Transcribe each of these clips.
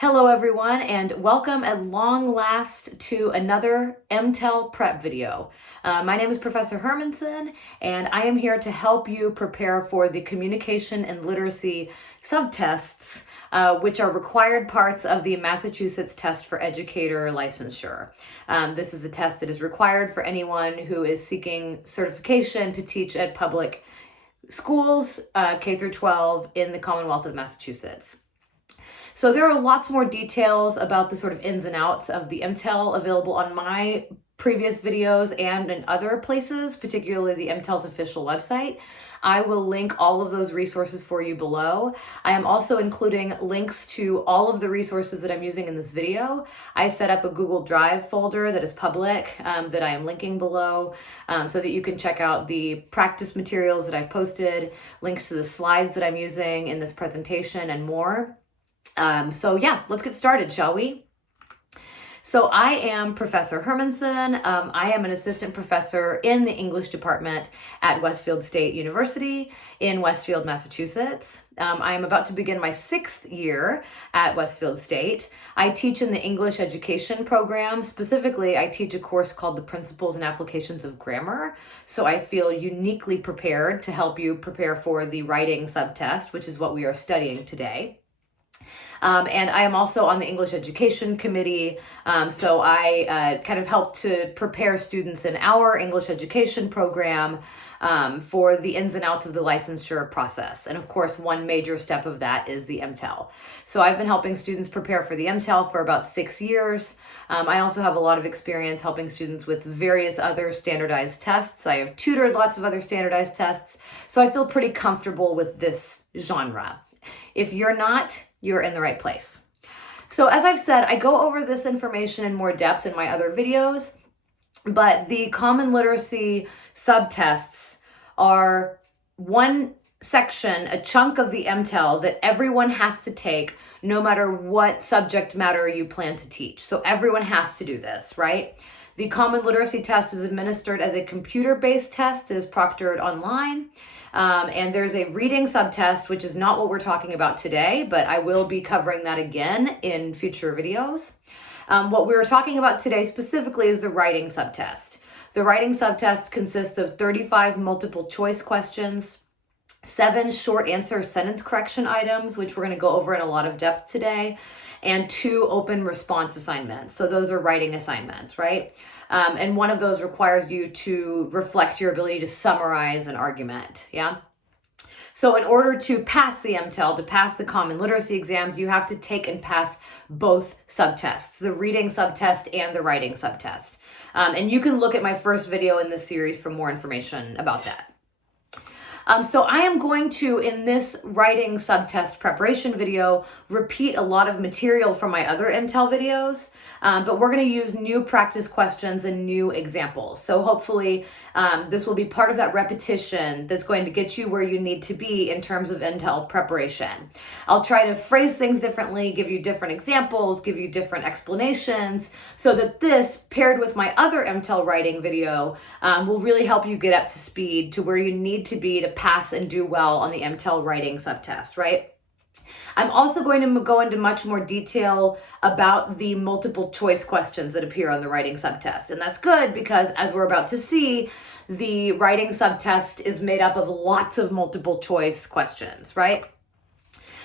Hello everyone, and welcome at long last to another MTEL prep video. My name is Professor Hermansen, and I am here to help you prepare for the communication and literacy subtests, which are required parts of the Massachusetts test for educator licensure. This is a test that is required for anyone who is seeking certification to teach at public schools, K through 12 in the Commonwealth of Massachusetts. So there are lots more details about the sort of ins and outs of the MTEL available on my previous videos and in other places, particularly the MTEL's official website. I will link all of those resources for you below. I am also including links to all of the resources that I'm using in this video. I set up a Google Drive folder that is public that I am linking below so that you can check out the practice materials that I've posted, links to the slides that I'm using in this presentation, and more. So yeah, let's get started, shall we? So I am Professor Hermansen. I am an assistant professor in the English department at Westfield State University in Westfield, Massachusetts. I am about to begin my 6th year at Westfield State. I teach in the English education program. Specifically, I teach a course called the Principles and Applications of Grammar. So I feel uniquely prepared to help you prepare for the writing subtest, which is what we are studying today. And I am also on the English Education Committee, so I kind of help to prepare students in our English education program for the ins and outs of the licensure process. And of course, one major step of that is the MTEL. So I've been helping students prepare for the MTEL for about 6 years. I also have a lot of experience helping students with various other standardized tests. I have tutored lots of other standardized tests, so I feel pretty comfortable with this genre. If you're not, you're in the right place. So as I've said, I go over this information in more depth in my other videos, but the common literacy subtests are one section, a chunk of the MTEL that everyone has to take no matter what subject matter you plan to teach. So everyone has to do this, right? The common literacy test is administered as a computer-based test that is proctored online. And there's a reading subtest, which is not what we're talking about today, but I will be covering that again in future videos. What we're talking about today specifically is the writing subtest. The writing subtest consists of 35 multiple choice questions, 7 short answer sentence correction items, which we're going to go over in a lot of depth today, and 2 open response assignments. So those are writing assignments, right? And one of those requires you to reflect your ability to summarize an argument, yeah? So in order to pass the MTEL, to pass the common literacy exams, you have to take and pass both subtests, the reading subtest and the writing subtest. And you can look at my first video in this series for more information about that. So I am going to, in this writing subtest preparation video, repeat a lot of material from my other MTEL videos, but we're going to use new practice questions and new examples. So hopefully this will be part of that repetition that's going to get you where you need to be in terms of MTEL preparation. I'll try to phrase things differently, give you different examples, give you different explanations, so that this, paired with my other MTEL writing video, will really help you get up to speed to where you need to be to pass and do well on the MTEL writing subtest, right? I'm also going to go into much more detail about the multiple choice questions that appear on the writing subtest. And that's good because, as we're about to see, the writing subtest is made up of lots of multiple choice questions, right?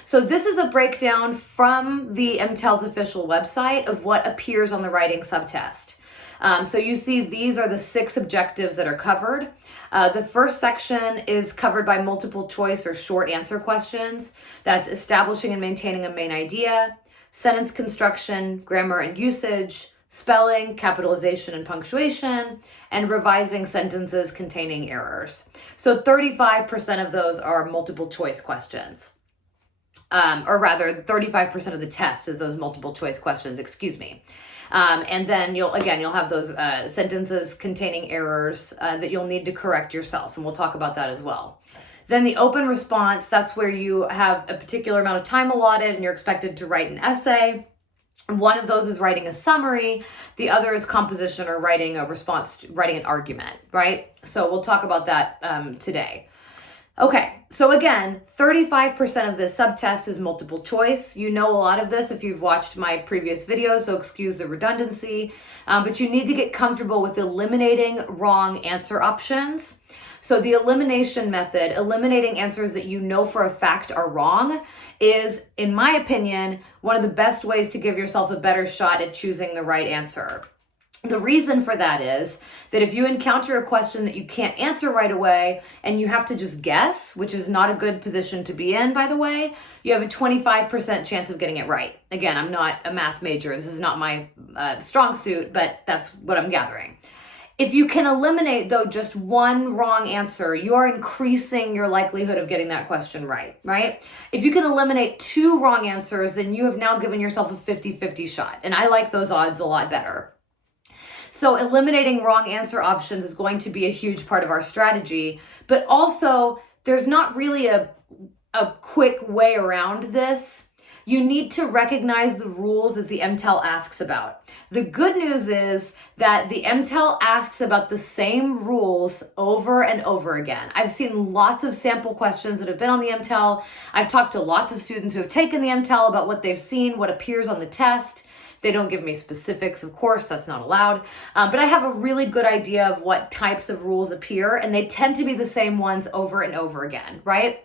So this is a breakdown from the MTEL's official website of what appears on the writing subtest. So you see these are the 6 objectives that are covered. The first section is covered by multiple choice or short answer questions. That's establishing and maintaining a main idea, sentence construction, grammar and usage, spelling, capitalization and punctuation, and revising sentences containing errors. So 35% of those are multiple choice questions. Or rather, 35% of the test is those multiple choice questions, excuse me. And then you'll have those sentences containing errors that you'll need to correct yourself, and we'll talk about that as well. Then the open response, that's where you have a particular amount of time allotted and you're expected to write an essay. One of those is writing a summary. The other is composition or writing a response, writing an argument, right? So we'll talk about that today. Okay, so again, 35% of this subtest is multiple choice. You know a lot of this if you've watched my previous videos, so excuse the redundancy, but you need to get comfortable with eliminating wrong answer options. So the elimination method, eliminating answers that you know for a fact are wrong, is, in my opinion, one of the best ways to give yourself a better shot at choosing the right answer. The reason for that is that if you encounter a question that you can't answer right away and you have to just guess, which is not a good position to be in, by the way, you have a 25% chance of getting it right. Again, I'm not a math major. This is not my strong suit, but that's what I'm gathering. If you can eliminate, though, just one wrong answer, you're increasing your likelihood of getting that question right, right? If you can eliminate 2 wrong answers, then you have now given yourself a 50-50 shot. And I like those odds a lot better. So eliminating wrong answer options is going to be a huge part of our strategy, but also there's not really a quick way around this. You need to recognize the rules that the MTEL asks about. The good news is that the MTEL asks about the same rules over and over again. I've seen lots of sample questions that have been on the MTEL. I've talked to lots of students who have taken the MTEL about what they've seen, what appears on the test. They don't give me specifics, of course, that's not allowed. But I have a really good idea of what types of rules appear, and they tend to be the same ones over and over again, right?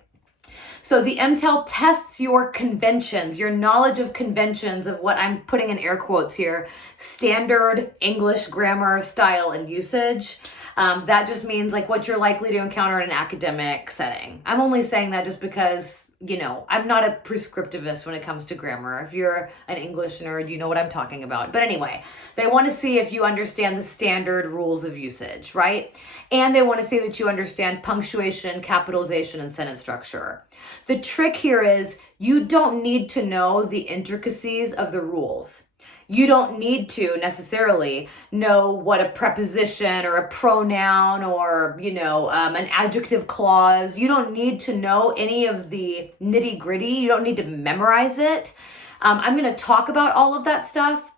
So the MTEL tests your conventions, your knowledge of conventions of what I'm putting in air quotes here, standard English grammar, style, and usage. That just means like what you're likely to encounter in an academic setting. I'm only saying that just because, you know, I'm not a prescriptivist when it comes to grammar. If you're an English nerd, you know what I'm talking about. But anyway, they want to see if you understand the standard rules of usage, right? And they want to see that you understand punctuation, capitalization, and sentence structure. The trick here is you don't need to know the intricacies of the rules. You don't need to necessarily know what a preposition or a pronoun or, you know, an adjective clause. You don't need to know any of the nitty gritty. You don't need to memorize it. I'm going to talk about all of that stuff.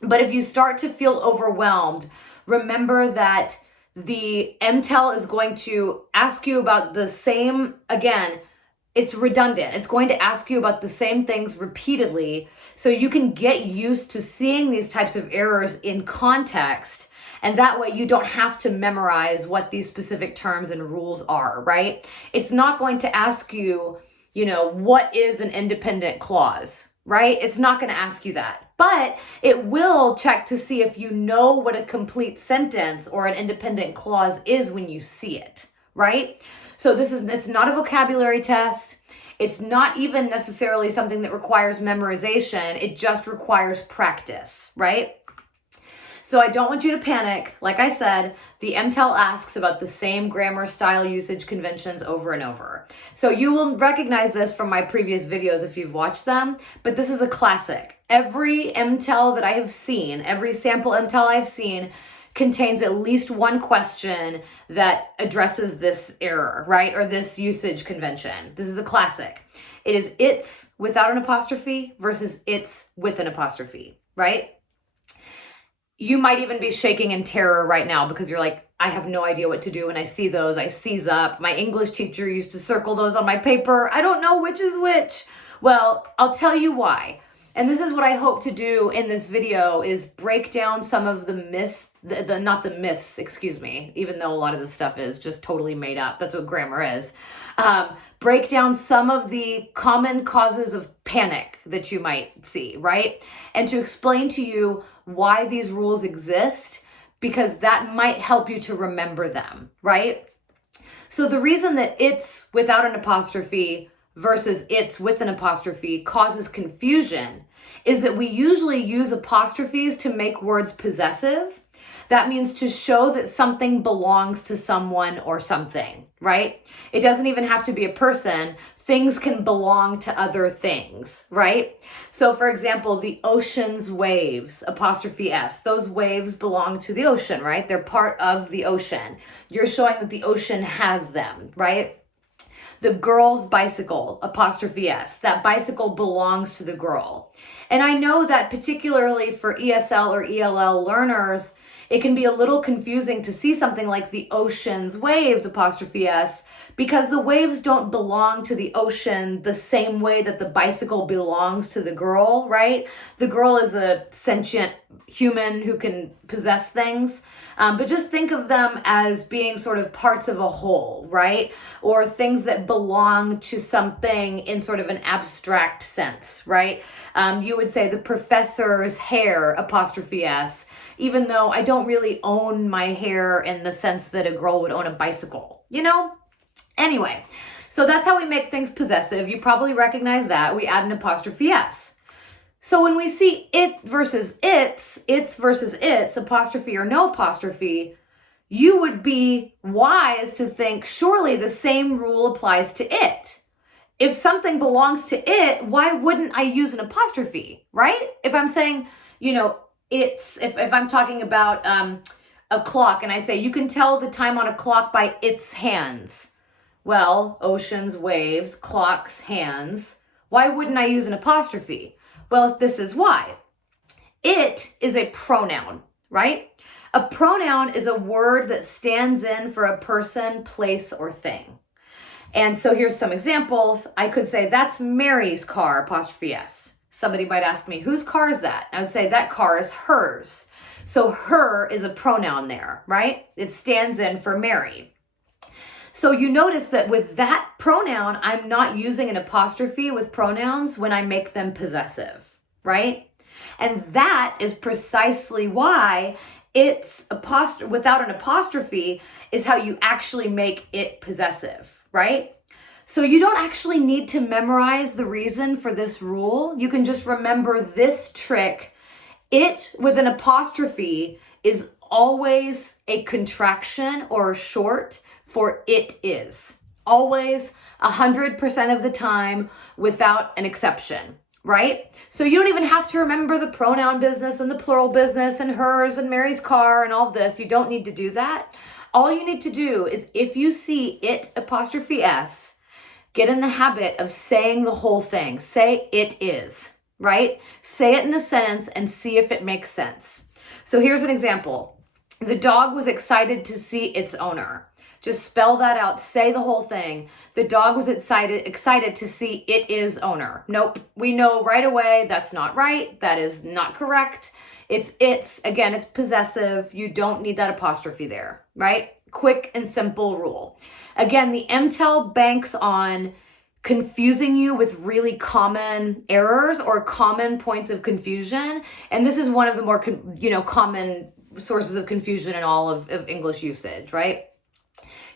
But if you start to feel overwhelmed, remember that the MTEL is going to ask you about the same, again, it's redundant. It's going to ask you about the same things repeatedly so you can get used to seeing these types of errors in context. And that way you don't have to memorize what these specific terms and rules are, right? It's not going to ask you, you know, what is an independent clause, right? It's not going to ask you that. But it will check to see if you know what a complete sentence or an independent clause is when you see it, right? So it's not a vocabulary test. It's not even necessarily something that requires memorization. It just requires practice, right? So I don't want you to panic. Like I said, the MTEL asks about the same grammar, style, usage conventions over and over. So you will recognize this from my previous videos if you've watched them, but this is a classic. Every MTEL that I have seen, every sample MTEL I've seen, contains at least one question that addresses this error, right? Or this usage convention. This is a classic. It is it's without an apostrophe versus it's with an apostrophe, right? You might even be shaking in terror right now because you're like, I have no idea what to do when I see those. I seize up. My English teacher used to circle those on my paper. I don't know which is which. Well, I'll tell you why. And this is what I hope to do in this video is break down some of the myths, not the myths, excuse me, even though a lot of this stuff is just totally made up. That's what grammar is. Break down some of the common causes of panic that you might see, right? And to explain to you why these rules exist, because that might help you to remember them, right? So the reason that it's without an apostrophe versus it's with an apostrophe causes confusion is that we usually use apostrophes to make words possessive. That means to show that something belongs to someone or something, right? It doesn't even have to be a person. Things can belong to other things, right? So for example, the ocean's waves, apostrophe S, those waves belong to the ocean, right? They're part of the ocean. You're showing that the ocean has them, right? The girl's bicycle, apostrophe S, that bicycle belongs to the girl. And I know that particularly for ESL or ELL learners, it can be a little confusing to see something like the ocean's waves apostrophe S, because the waves don't belong to the ocean the same way that the bicycle belongs to the girl, right? The girl is a sentient human who can possess things, but just think of them as being sort of parts of a whole, right? Or things that belong to something in sort of an abstract sense, right? You would say the professor's hair apostrophe S, even though I don't really own my hair in the sense that a girl would own a bicycle, you know? Anyway, so that's how we make things possessive. You probably recognize that. We add an apostrophe S. So when we see it versus its versus its, apostrophe or no apostrophe, you would be wise to think surely the same rule applies to it. If something belongs to it, why wouldn't I use an apostrophe, right? If I'm saying, you know, it's, if I'm talking about a clock and I say, you can tell the time on a clock by its hands. Well, oceans, waves, clocks, hands. Why wouldn't I use an apostrophe? Well, this is why. It is a pronoun, right? A pronoun is a word that stands in for a person, place, or thing. And so here's some examples. I could say, that's Mary's car, apostrophe S. Somebody might ask me, whose car is that? I would say, that car is hers. So her is a pronoun there, right? It stands in for Mary. So you notice that with that pronoun, I'm not using an apostrophe with pronouns when I make them possessive, right? And that is precisely why it's without an apostrophe is how you actually make it possessive, right? So you don't actually need to memorize the reason for this rule. You can just remember this trick. It with an apostrophe is always a contraction or a short for it is. Always, 100% of the time, without an exception, right? So you don't even have to remember the pronoun business and the plural business and hers and Mary's car and all this. You don't need to do that. All you need to do is if you see it apostrophe S, get in the habit of saying the whole thing. Say it is, right? Say it in a sentence and see if it makes sense. So here's an example. The dog was excited to see its owner. Just spell that out. Say the whole thing. The dog was excited to see it is owner. Nope. We know right away that's not right. That is not correct. Again, it's possessive. You don't need that apostrophe there, right? Quick and simple rule. Again, the MTEL banks on confusing you with really common errors or common points of confusion. And this is one of the more, common sources of confusion in all of English usage, right?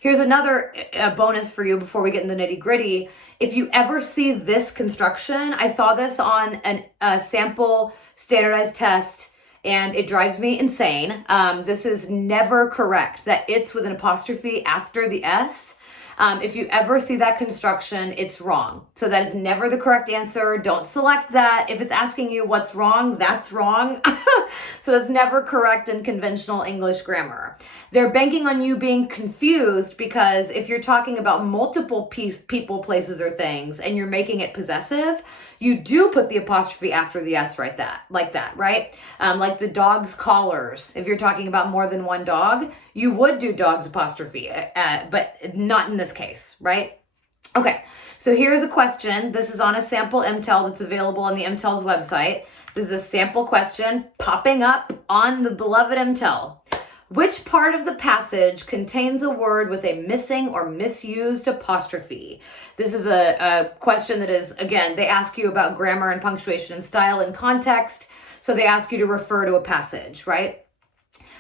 Here's another bonus for you before we get in the nitty gritty. If you ever see this construction, I saw this on a sample standardized test and it drives me insane. This is never correct, that it's with an apostrophe after the S. If you ever see that construction, it's wrong. So that is never the correct answer. Don't select that. If it's asking you what's wrong, that's wrong. So that's never correct in conventional English grammar. They're banking on you being confused because if you're talking about multiple people, places, or things, and you're making it possessive, you do put the apostrophe after the S like that, right? Like the dog's collars. If you're talking about more than one dog, you would do dog's apostrophe, but not in this case, right? Okay, so here's a question. This is on a sample MTEL that's available on the MTEL's website. This is a sample question popping up on the beloved MTEL. Which part of the passage contains a word with a missing or misused apostrophe? This is a question that is, again, they ask you about grammar and punctuation and style and context. So they ask you to refer to a passage, right?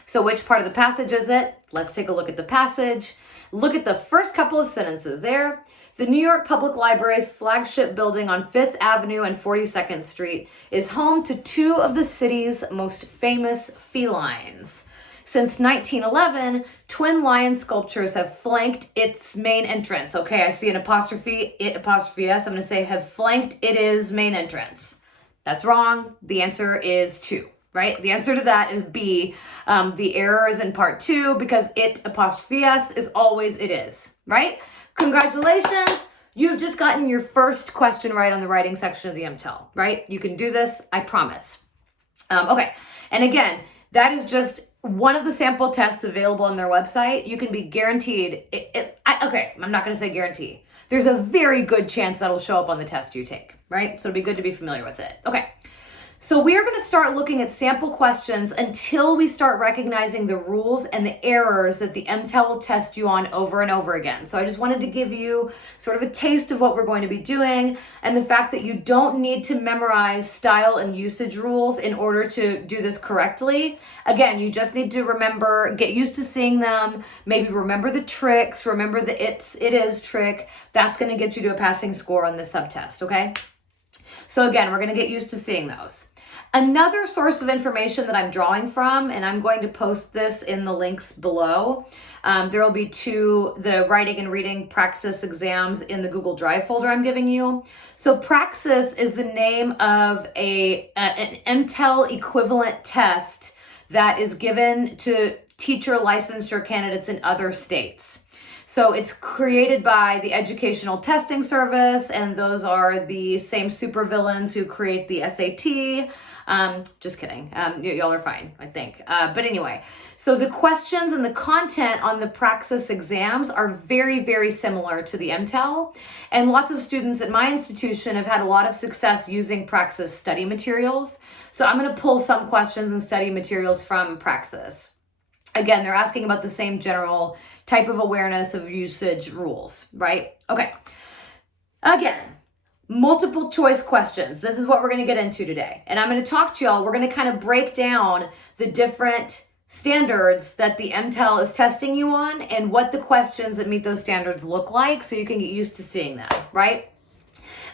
So which part of the passage is it? Let's take a look at the passage. Look at the first couple of sentences there. The New York Public Library's flagship building on 5th Avenue and 42nd Street is home to two of the city's most famous felines. Since 1911, twin lion sculptures have flanked its main entrance. Okay, I see an apostrophe, it apostrophe S. I'm going to say have flanked its main entrance. That's wrong. The answer is 2, right? The answer to that is B. The error is in part 2 because it apostrophe S is always it is, right? Congratulations. You've just gotten your first question right on the writing section of the MTEL, right? You can do this, I promise. Okay, and again, that is just one of the sample tests available on their website, you can be guaranteed, okay, I'm not going to say guarantee. There's a very good chance that'll show up on the test you take, right? So it'd be good to be familiar with it. Okay. So we are going to start looking at sample questions until we start recognizing the rules and the errors that the MTEL will test you on over and over again. So I just wanted to give you sort of a taste of what we're going to be doing and the fact that you don't need to memorize style and usage rules in order to do this correctly. Again, you just need to remember, get used to seeing them, maybe remember the tricks, remember the it is trick. That's going to get you to a passing score on this subtest, okay? So again, we're going to get used to seeing those. Another source of information that I'm drawing from, and I'm going to post this in the links below, there will be the writing and reading Praxis exams in the Google Drive folder I'm giving you. So Praxis is the name of an MTEL equivalent test that is given to teacher licensure candidates in other states. So it's created by the Educational Testing Service, and those are the same supervillains who create the SAT. Just kidding. Y'all are fine, I think. But anyway, so the questions and the content on the Praxis exams are very, very similar to the MTEL. And lots of students at my institution have had a lot of success using Praxis study materials. So I'm going to pull some questions and study materials from Praxis. Again, they're asking about the same general type of awareness of usage rules, right? Okay. Again, multiple choice questions. This is what we're going to get into today. And I'm going to talk to y'all. We're going to kind of break down the different standards that the MTEL is testing you on and what the questions that meet those standards look like so you can get used to seeing them, right?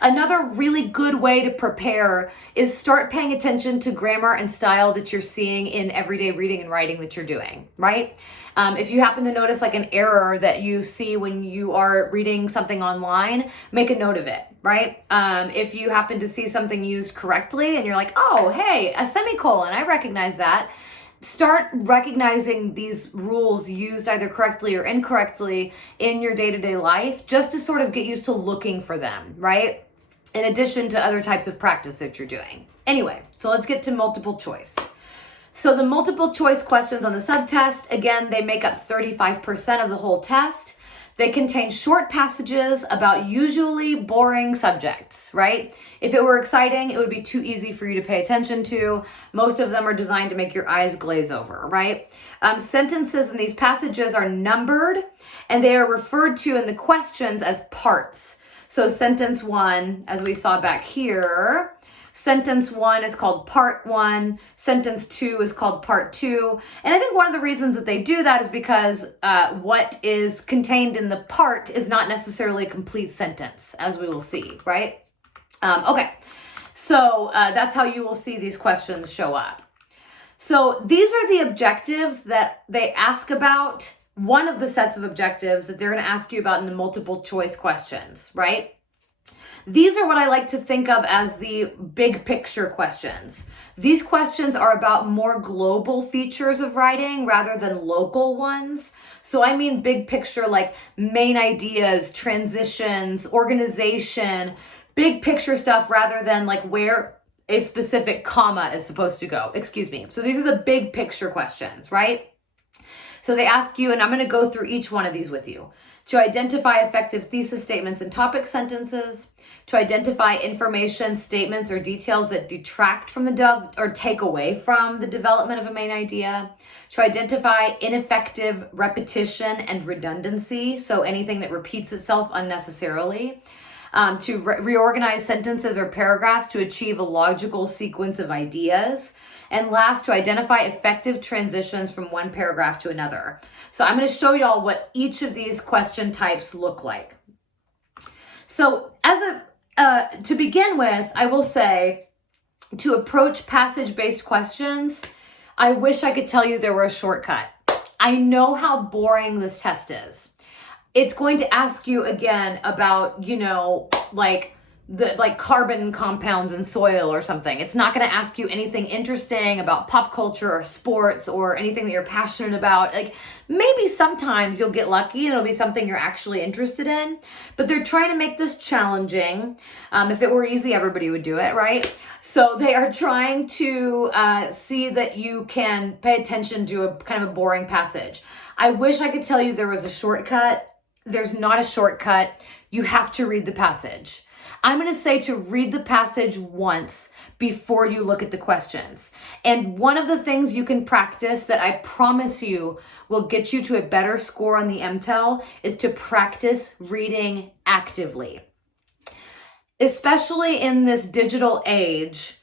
Another really good way to prepare is start paying attention to grammar and style that you're seeing in everyday reading and writing that you're doing, right? If you happen to notice like an error that you see when you are reading something online, make a note of it, right? If you happen to see something used correctly and you're like, oh, hey, a semicolon, I recognize that. Start recognizing these rules used either correctly or incorrectly in your day-to-day life just to sort of get used to looking for them, right? In addition to other types of practice that you're doing. Anyway, so let's get to multiple choice. So the multiple choice questions on the subtest, again, they make up 35% of the whole test. They contain short passages about usually boring subjects, right? If it were exciting, it would be too easy for you to pay attention to. Most of them are designed to make your eyes glaze over, right? Sentences in these passages are numbered, and they are referred to in the questions as parts. So sentence 1, as we saw back here, sentence 1 is called part 1, sentence 2 is called part 2. And I think one of the reasons that they do that is because what is contained in the part is not necessarily a complete sentence, as we will see, right? Okay, so that's how you will see these questions show up. So these are the objectives that they ask about. One of the sets of objectives that they're going to ask you about in the multiple choice questions, right? These are what I like to think of as the big picture questions. These questions are about more global features of writing rather than local ones. So I mean big picture like main ideas, transitions, organization, big picture stuff rather than like where a specific comma is supposed to go. Excuse me. So these are the big picture questions, right? So they ask you, and I'm going to go through each one of these with you, to identify effective thesis statements and topic sentences, to identify information, statements, or details that detract from or take away from the development of a main idea, to identify ineffective repetition and redundancy, so anything that repeats itself unnecessarily, to reorganize sentences or paragraphs to achieve a logical sequence of ideas, and last, to identify effective transitions from one paragraph to another. So I'm going to show y'all what each of these question types look like. So to begin with, I will say, to approach passage-based questions, I wish I could tell you there were a shortcut. I know how boring this test is. It's going to ask you again about, like like carbon compounds in soil or something. It's not going to ask you anything interesting about pop culture or sports or anything that you're passionate about. Like maybe sometimes you'll get lucky and it'll be something you're actually interested in, but they're trying to make this challenging. If it were easy, everybody would do it, right? So they are trying to see that you can pay attention to a kind of a boring passage. I wish I could tell you there was a shortcut. There's not a shortcut. You have to read the passage. I'm going to say to read the passage once before you look at the questions. And one of the things you can practice that I promise you will get you to a better score on the MTEL is to practice reading actively. Especially in this digital age,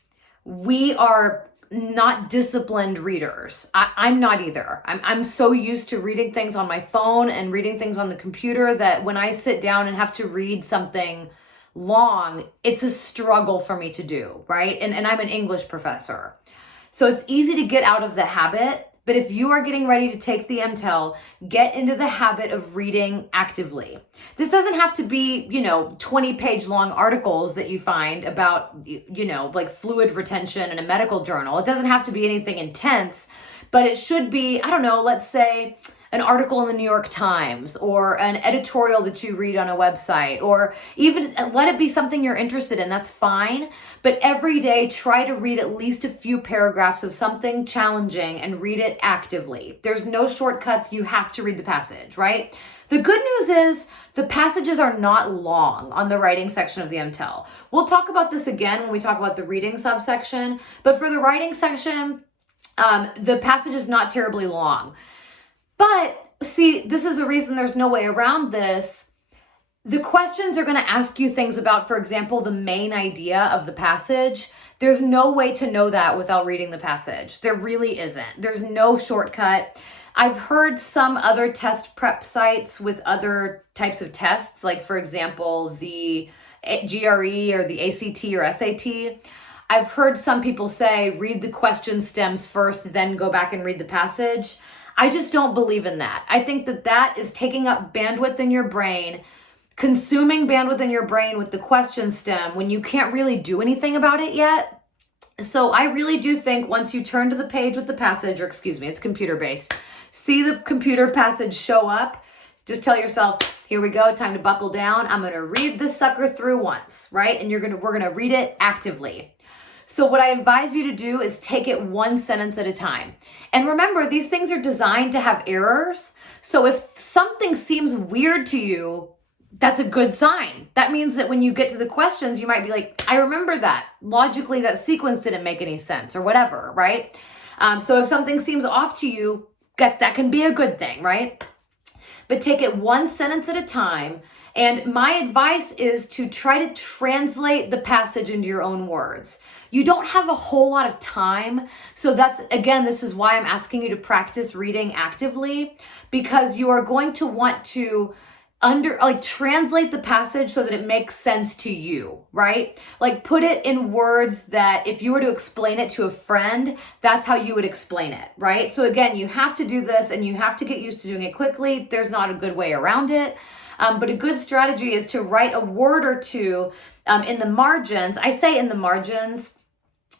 we are not disciplined readers. I'm not either. I'm so used to reading things on my phone and reading things on the computer that when I sit down and have to read something long, it's a struggle for me to do, right? And I'm an English professor. So it's easy to get out of the habit, but if you are getting ready to take the MTEL, get into the habit of reading actively. This doesn't have to be, 20-page long articles that you find about, like fluid retention in a medical journal. It doesn't have to be anything intense, but it should be, let's say an article in the New York Times or an editorial that you read on a website, or even let it be something you're interested in, that's fine. But every day, try to read at least a few paragraphs of something challenging and read it actively. There's no shortcuts. You have to read the passage, right? The good news is the passages are not long on the writing section of the MTEL. We'll talk about this again when we talk about the reading subsection, but for the writing section, the passage is not terribly long. But see, this is the reason there's no way around this. The questions are going to ask you things about, for example, the main idea of the passage. There's no way to know that without reading the passage. There really isn't. There's no shortcut. I've heard some other test prep sites with other types of tests, like for example, the GRE or the ACT or SAT. I've heard some people say, read the question stems first, then go back and read the passage. I just don't believe in that. I think that is taking up bandwidth in your brain, consuming bandwidth in your brain with the question stem when you can't really do anything about it yet. So I really do think once you turn to the page with the passage, or excuse me, it's computer-based, see the computer passage show up, just tell yourself, here we go, time to buckle down. I'm going to read this sucker through once, right? And we're going to read it actively. So what I advise you to do is take it one sentence at a time. And remember, these things are designed to have errors. So if something seems weird to you, that's a good sign. That means that when you get to the questions, you might be like, I remember that. Logically, that sequence didn't make any sense or whatever, right? So if something seems off to you, that can be a good thing, right? But take it one sentence at a time. And my advice is to try to translate the passage into your own words. You don't have a whole lot of time. So this is why I'm asking you to practice reading actively, because you are going to want to translate the passage so that it makes sense to you, right? Like put it in words that if you were to explain it to a friend, that's how you would explain it, right? So again, you have to do this and you have to get used to doing it quickly. There's not a good way around it. But a good strategy is to write a word or two in the margins. I say in the margins,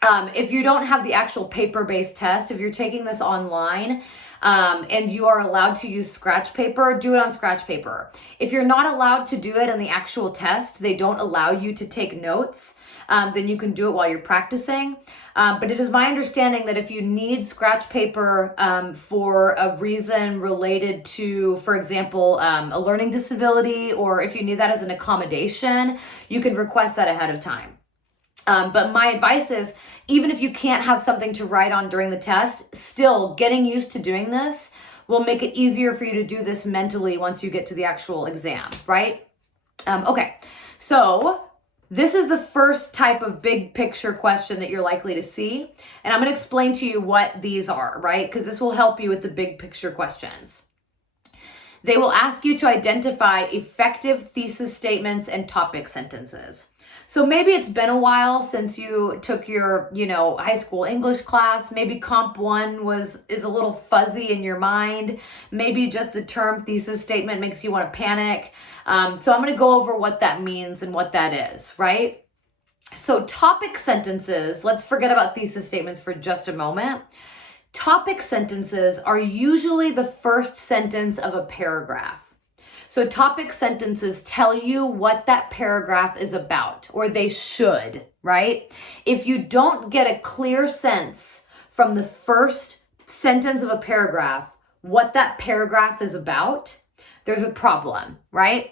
if you don't have the actual paper-based test, if you're taking this online, and you are allowed to use scratch paper, do it on scratch paper. If you're not allowed to do it on the actual test, they don't allow you to take notes, then you can do it while you're practicing. But it is my understanding that if you need scratch paper for a reason related to, for example, a learning disability, or if you need that as an accommodation, you can request that ahead of time. But my advice is, even if you can't have something to write on during the test, still getting used to doing this will make it easier for you to do this mentally once you get to the actual exam, right? Okay, so this is the first type of big picture question that you're likely to see. And I'm going to explain to you what these are, right? Because this will help you with the big picture questions. They will ask you to identify effective thesis statements and topic sentences. So maybe it's been a while since you took your, high school English class. Maybe Comp 1 is a little fuzzy in your mind. Maybe just the term thesis statement makes you want to panic. So I'm going to go over what that means and what that is, right? So topic sentences, let's forget about thesis statements for just a moment. Topic sentences are usually the first sentence of a paragraph. So topic sentences tell you what that paragraph is about, or they should, right? If you don't get a clear sense from the first sentence of a paragraph what that paragraph is about, there's a problem, right?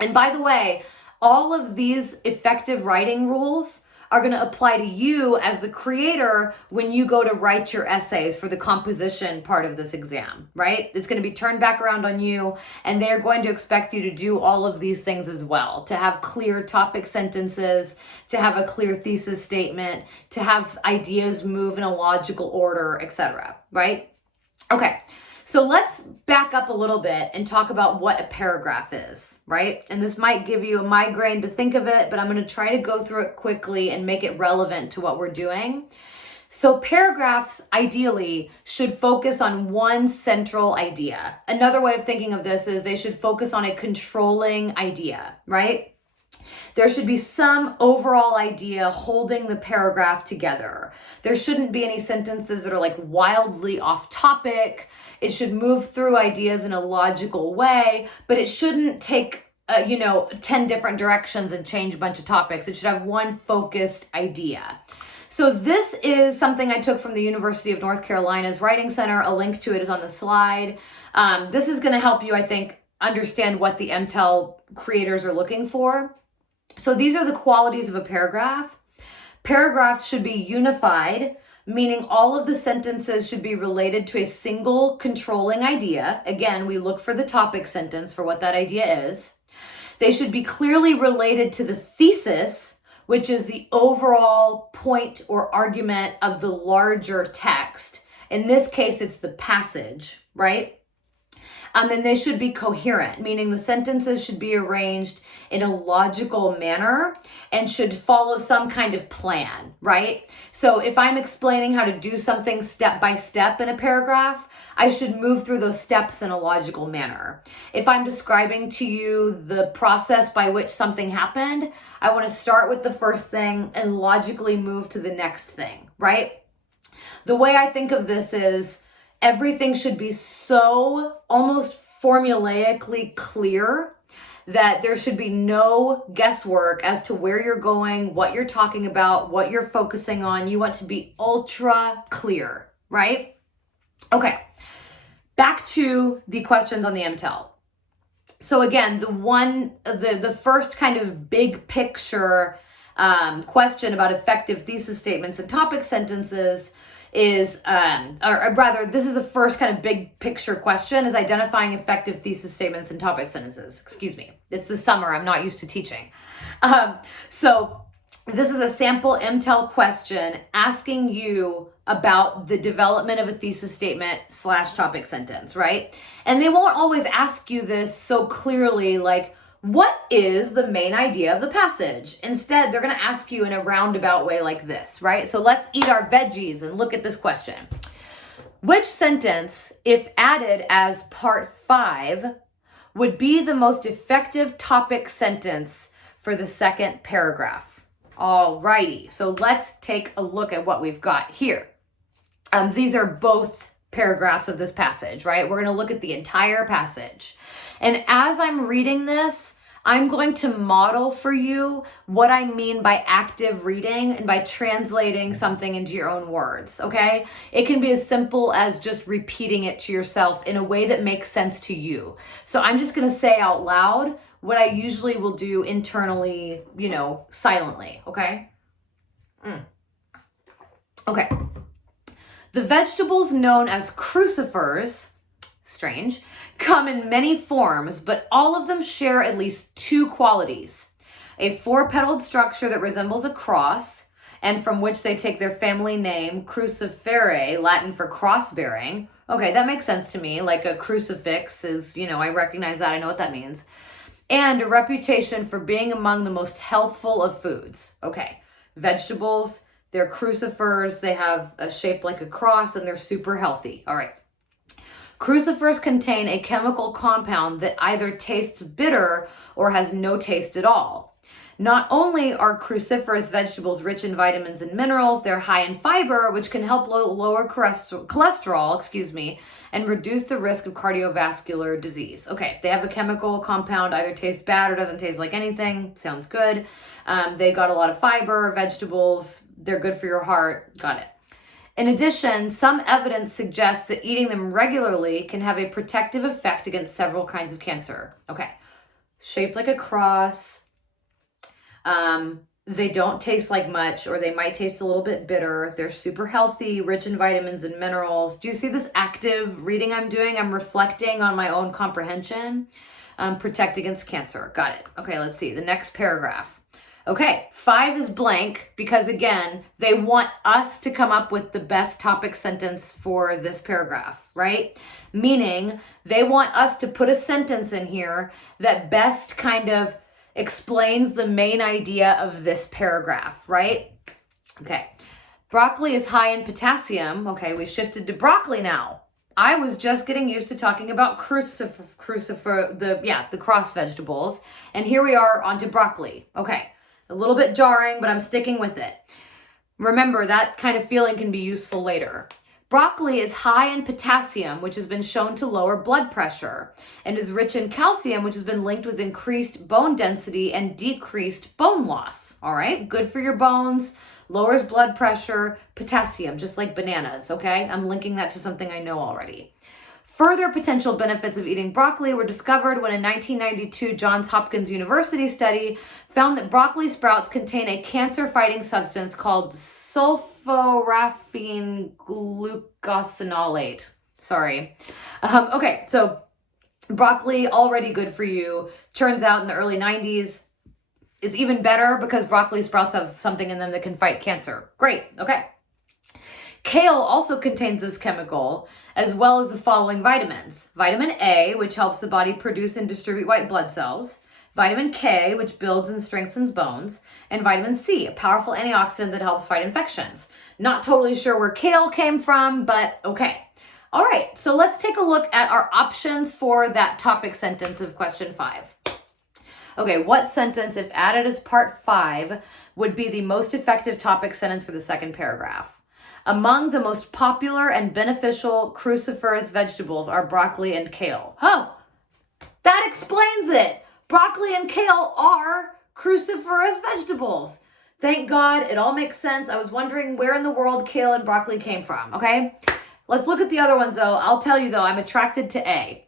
And by the way, all of these effective writing rules are going to apply to you as the creator when you go to write your essays for the composition part of this exam, right? It's going to be turned back around on you, and they're going to expect you to do all of these things as well, to have clear topic sentences, to have a clear thesis statement, to have ideas move in a logical order, etc., right? Okay. So let's back up a little bit and talk about what a paragraph is, right? And this might give you a migraine to think of it, but I'm going to try to go through it quickly and make it relevant to what we're doing. So paragraphs, ideally, should focus on one central idea. Another way of thinking of this is they should focus on a controlling idea, right? There should be some overall idea holding the paragraph together. There shouldn't be any sentences that are like wildly off topic. It should move through ideas in a logical way, but it shouldn't take 10 different directions and change a bunch of topics. It should have one focused idea. So this is something I took from the University of North Carolina's Writing Center. A link to it is on the slide. This is going to help you, I think, understand what the MTEL creators are looking for. So these are the qualities of a paragraph. Paragraphs should be unified, meaning all of the sentences should be related to a single controlling idea. Again, we look for the topic sentence for what that idea is. They should be clearly related to the thesis, which is the overall point or argument of the larger text. In this case, it's the passage, right? And they should be coherent, meaning the sentences should be arranged in a logical manner and should follow some kind of plan, right? So if I'm explaining how to do something step by step in a paragraph, I should move through those steps in a logical manner. If I'm describing to you the process by which something happened, I want to start with the first thing and logically move to the next thing, right? The way I think of this is everything should be so almost formulaically clear that there should be no guesswork as to where you're going, what you're talking about, what you're focusing on. You want to be ultra clear, right? Okay, back to the questions on the MTEL. So again, the first kind of big picture question about effective thesis statements and topic sentences is, or rather, this is the first kind of big picture question, is identifying effective thesis statements and topic sentences. Excuse me. It's the summer. I'm not used to teaching. So this is a sample MTEL question asking you about the development of a thesis statement / topic sentence, right? And they won't always ask you this so clearly, like, what is the main idea of the passage? Instead, they're going to ask you in a roundabout way like this, right? So let's eat our veggies and look at this question. Which sentence, if added as part 5, would be the most effective topic sentence for the second paragraph? Alrighty, so let's take a look at what we've got here. These are both paragraphs of this passage, right? We're going to look at the entire passage. And as I'm reading this, I'm going to model for you what I mean by active reading and by translating something into your own words, okay? It can be as simple as just repeating it to yourself in a way that makes sense to you. So I'm just going to say out loud what I usually will do internally, silently, okay? Okay. The vegetables known as crucifers, strange, come in many forms, but all of them share at least 2 qualities. A 4-petaled structure that resembles a cross, and from which they take their family name, crucifere, Latin for cross-bearing. Okay, that makes sense to me. Like a crucifix is, I recognize that. I know what that means. and a reputation for being among the most healthful of foods. Okay, vegetables, they're crucifers, they have a shape like a cross, and they're super healthy. All right. Crucifers contain a chemical compound that either tastes bitter or has no taste at all. Not only are cruciferous vegetables rich in vitamins and minerals, they're high in fiber, which can help lower cholesterol, and reduce the risk of cardiovascular disease. Okay, they have a chemical compound, either tastes bad or doesn't taste like anything. Sounds good. They got a lot of fiber, vegetables. They're good for your heart. Got it. In addition, some evidence suggests that eating them regularly can have a protective effect against several kinds of cancer. Okay, shaped like a cross. They don't taste like much, or they might taste a little bit bitter. They're super healthy, rich in vitamins and minerals. Do you see this active reading I'm doing? I'm reflecting on my own comprehension. Protect against cancer. Got it. Okay, let's see. The next paragraph. Okay, 5 is blank because, again, they want us to come up with the best topic sentence for this paragraph, right? Meaning they want us to put a sentence in here that best kind of explains the main idea of this paragraph, right? Okay. Broccoli is high in potassium. Okay, we shifted to broccoli now. I was just getting used to talking about the cross vegetables, and here we are onto broccoli. Okay, a little bit jarring, but I'm sticking with it. Remember, that kind of feeling can be useful later. Broccoli is high in potassium, which has been shown to lower blood pressure, and is rich in calcium, which has been linked with increased bone density and decreased bone loss. All right, good for your bones, lowers blood pressure, potassium, just like bananas, okay? I'm linking that to something I know already. Further potential benefits of eating broccoli were discovered when a 1992 Johns Hopkins University study found that broccoli sprouts contain a cancer-fighting substance called sulforaphane glucosinolate. Sorry. Okay, so broccoli, already good for you. Turns out in the early 90s, it's even better because broccoli sprouts have something in them that can fight cancer. Great, okay. Kale also contains this chemical, as well as the following vitamins. Vitamin A, which helps the body produce and distribute white blood cells. Vitamin K, which builds and strengthens bones. And vitamin C, a powerful antioxidant that helps fight infections. Not totally sure where kale came from, but okay. All right, so let's take a look at our options for that topic sentence of question 5. Okay, what sentence, if added as part 5, would be the most effective topic sentence for the second paragraph? Among the most popular and beneficial cruciferous vegetables are broccoli and kale. Oh, that explains it. Broccoli and kale are cruciferous vegetables. Thank God, it all makes sense. I was wondering where in the world kale and broccoli came from, okay? Let's look at the other ones, though. I'll tell you, though, I'm attracted to A.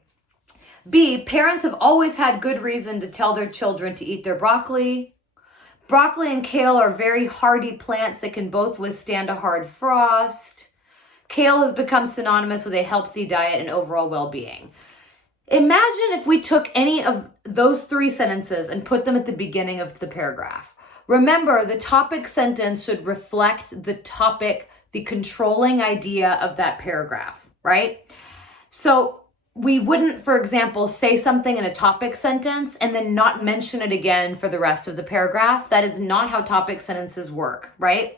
B, parents have always had good reason to tell their children to eat their broccoli. Broccoli and kale are very hardy plants that can both withstand a hard frost. Kale has become synonymous with a healthy diet and overall well-being. Imagine if we took any of those 3 sentences and put them at the beginning of the paragraph. Remember, the topic sentence should reflect the topic, the controlling idea of that paragraph, right? So we wouldn't, for example, say something in a topic sentence and then not mention it again for the rest of the paragraph. That is not how topic sentences work, right?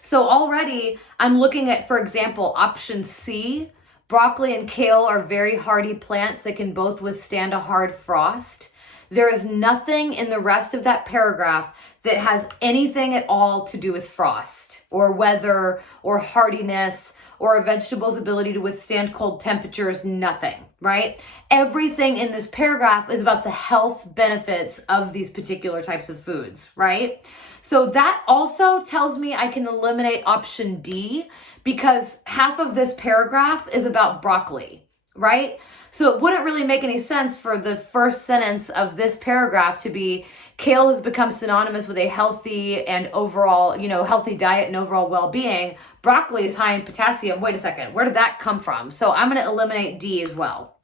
So already I'm looking at, for example, option C. Broccoli and kale are very hardy plants that can both withstand a hard frost. There is nothing in the rest of that paragraph that has anything at all to do with frost or weather or hardiness or a vegetable's ability to withstand cold temperatures, nothing, right? Everything in this paragraph is about the health benefits of these particular types of foods, right? So that also tells me I can eliminate option D because half of this paragraph is about broccoli, right? So it wouldn't really make any sense for the first sentence of this paragraph to be kale has become synonymous with a healthy and overall, healthy diet and overall well-being. Broccoli is high in potassium. Wait a second, where did that come from? So I'm going to eliminate D as well.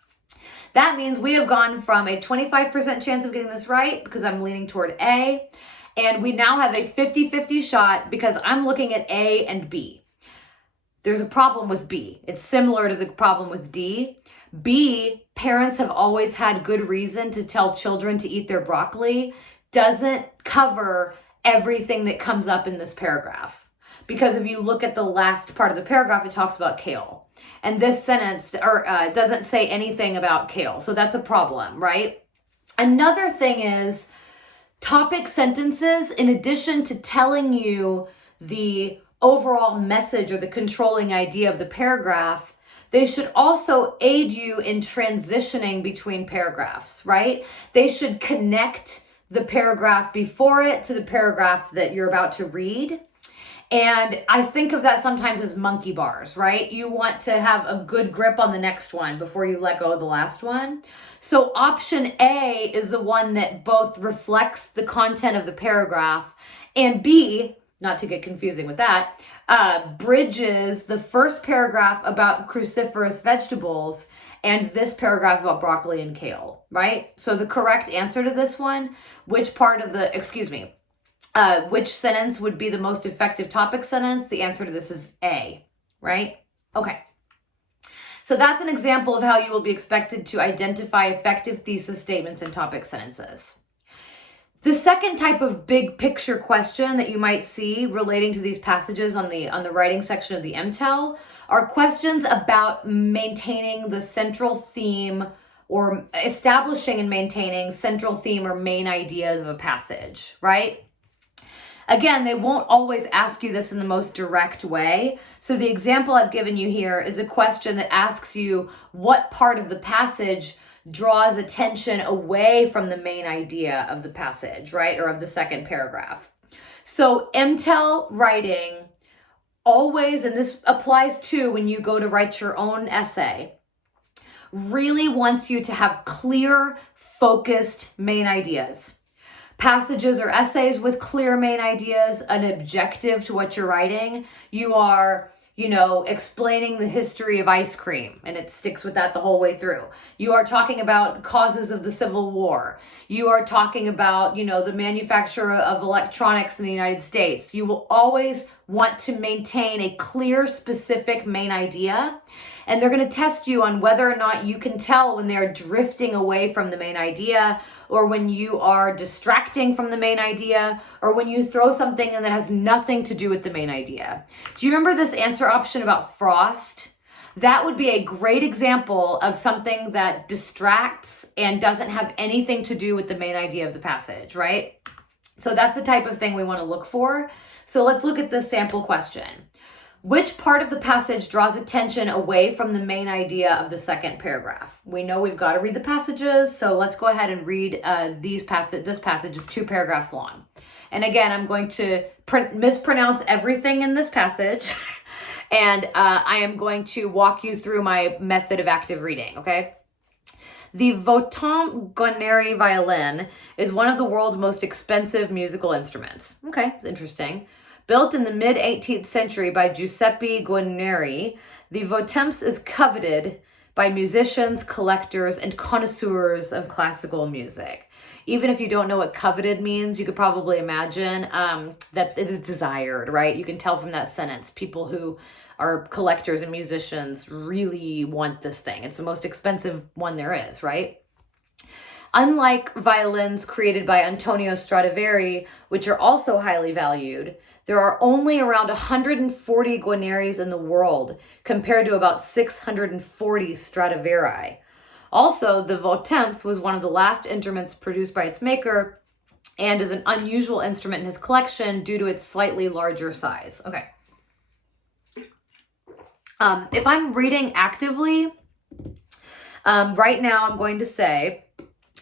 That means we have gone from a 25% chance of getting this right because I'm leaning toward A, and we now have a 50-50 shot because I'm looking at A and B. there's a problem with B. It's similar to the problem with D. B, parents have always had good reason to tell children to eat their broccoli, doesn't cover everything that comes up in this paragraph. Because if you look at the last part of the paragraph, it talks about kale. And this sentence doesn't say anything about kale. So that's a problem, right? Another thing is topic sentences, in addition to telling you the overall message or the controlling idea of the paragraph, they should also aid you in transitioning between paragraphs, right? They should connect the paragraph before it to the paragraph that you're about to read. And I think of that sometimes as monkey bars, right? You want to have a good grip on the next one before you let go of the last one. So option A is the one that both reflects the content of the paragraph, and B, not to get confusing with that, bridges the first paragraph about cruciferous vegetables and this paragraph about broccoli and kale, right? So the correct answer to this one, which sentence would be the most effective topic sentence? The answer to this is A, right? Okay. So that's an example of how you will be expected to identify effective thesis statements and topic sentences. The second type of big picture question that you might see relating to these passages on the writing section of the MTEL are questions about maintaining the central theme or establishing and maintaining central theme or main ideas of a passage, right? Again, they won't always ask you this in the most direct way. So the example I've given you here is a question that asks you what part of the passage draws attention away from the main idea of the passage, right? Or of the second paragraph. So MTEL writing always, and this applies to when you go to write your own essay, really wants you to have clear, focused main ideas. Passages or essays with clear main ideas, an objective to what you're writing. You are, explaining the history of ice cream, and it sticks with that the whole way through. You are talking about causes of the Civil War. You are talking about, the manufacture of electronics in the United States. You will always want to maintain a clear, specific main idea. And they're going to test you on whether or not you can tell when they're drifting away from the main idea, or when you are distracting from the main idea, or when you throw something in that has nothing to do with the main idea. Do you remember this answer option about frost? That would be a great example of something that distracts and doesn't have anything to do with the main idea of the passage, right? So that's the type of thing we want to look for. So let's look at this sample question. Which part of the passage draws attention away from the main idea of the second paragraph? We know we've got to read the passages, so let's go ahead and read this passage is 2 paragraphs long. And again, I'm going to mispronounce everything in this passage, and I am going to walk you through my method of active reading, okay? The Wotan Guarneri violin is one of the world's most expensive musical instruments. Okay, it's interesting. Built in the mid-18th century by Giuseppe Guarneri, the Wotemps is coveted by musicians, collectors, and connoisseurs of classical music. Even if you don't know what coveted means, you could probably imagine that it is desired, right? You can tell from that sentence, people who are collectors and musicians really want this thing. It's the most expensive one there is, right? Unlike violins created by Antonio Stradivari, which are also highly valued, there are only around 140 Guarneris in the world compared to about 640 Stradivari. Also, the Wotemps was one of the last instruments produced by its maker and is an unusual instrument in his collection due to its slightly larger size. Okay. If I'm reading actively, right now I'm going to say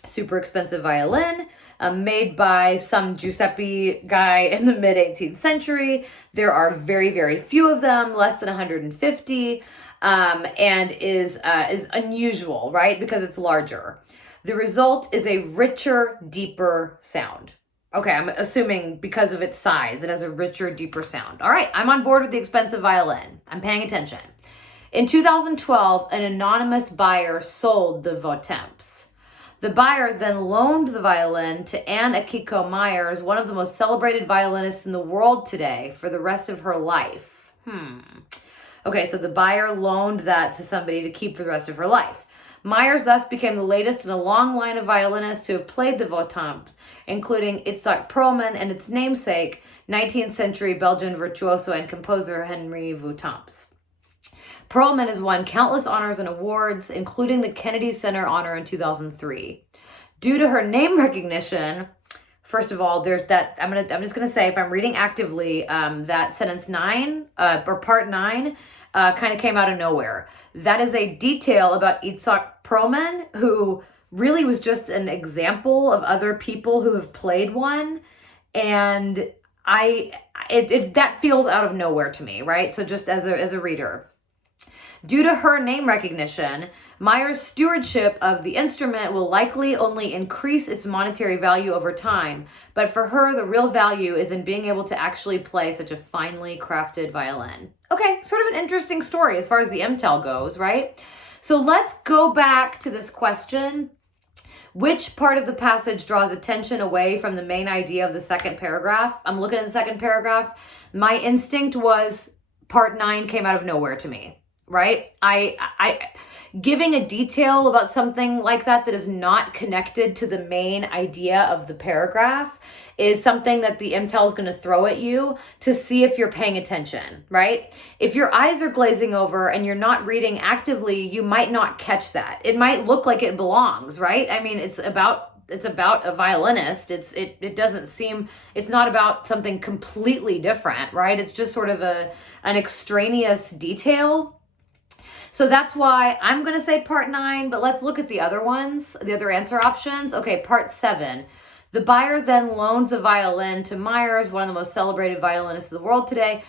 super expensive violin, made by some Giuseppe guy in the mid-18th century. There are very, very few of them, less than 150, and is unusual, right? Because it's larger. The result is a richer, deeper sound. Okay, I'm assuming because of its size, it has a richer, deeper sound. All right, I'm on board with the expensive violin. I'm paying attention. In 2012, an anonymous buyer sold the Wotemps. The buyer then loaned the violin to Anne Akiko Myers, one of the most celebrated violinists in the world today, for the rest of her life. Okay, so the buyer loaned that to somebody to keep for the rest of her life. Myers thus became the latest in a long line of violinists who have played the Votamps, including Itzhak Perlman and its namesake, 19th century Belgian virtuoso and composer Henri Votamps. Perlman has won countless honors and awards, including the Kennedy Center honor in 2003. Due to her name recognition, first of all, there's that, I'm just gonna say, if I'm reading actively, that sentence 9, or part 9, kind of came out of nowhere. That is a detail about Itzhak Perlman, who really was just an example of other people who have played one, and that feels out of nowhere to me, right? So just as a reader. Due to her name recognition, Myers' stewardship of the instrument will likely only increase its monetary value over time, but for her, the real value is in being able to actually play such a finely crafted violin. Okay, sort of an interesting story as far as the MTEL goes, right? So let's go back to this question. Which part of the passage draws attention away from the main idea of the second paragraph? I'm looking at the second paragraph. My instinct was part 9 came out of nowhere to me. Right? I giving a detail about something like that is not connected to the main idea of the paragraph is something that the MTEL is going to throw at you to see if you're paying attention, right? If your eyes are glazing over and you're not reading actively, you might not catch that. It might look like it belongs, right? I mean, it's about a violinist. It doesn't seem, it's not about something completely different, right? It's just sort of an extraneous detail. So that's why I'm going to say part 9, but let's look at the other ones, the other answer options. Okay, part 7. The buyer then loaned the violin to Myers, one of the most celebrated violinists of the world today.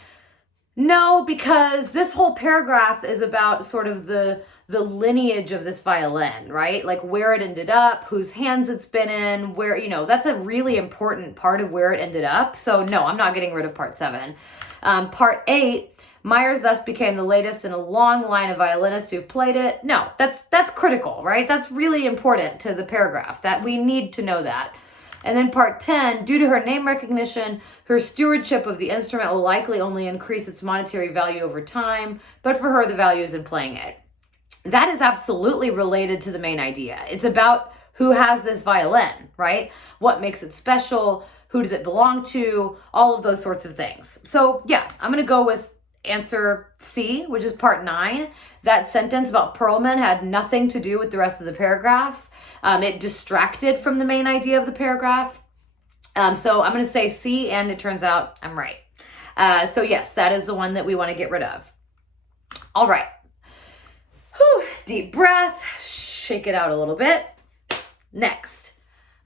No, because this whole paragraph is about sort of the lineage of this violin, right? Like where it ended up, whose hands it's been in, where, that's a really important part of where it ended up. So no, I'm not getting rid of part 7. Part 8. Myers thus became the latest in a long line of violinists who've played it. No, that's critical, right? That's really important to the paragraph, that we need to know that. And then part 10, due to her name recognition, her stewardship of the instrument will likely only increase its monetary value over time, but for her, the value is in playing it. That is absolutely related to the main idea. It's about who has this violin, right? What makes it special? Who does it belong to? All of those sorts of things. So yeah, I'm going to go with answer C, which is part 9. That sentence about Perlman had nothing to do with the rest of the paragraph. It distracted from the main idea of the paragraph. So I'm going to say C, and it turns out I'm right. So yes, that is the one that we want to get rid of. All right. Whew, deep breath, shake it out a little bit. Next,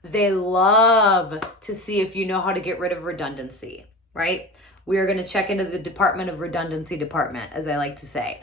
they love to see if you know how to get rid of redundancy, right? We are going to check into the Department of Redundancy department, as I like to say.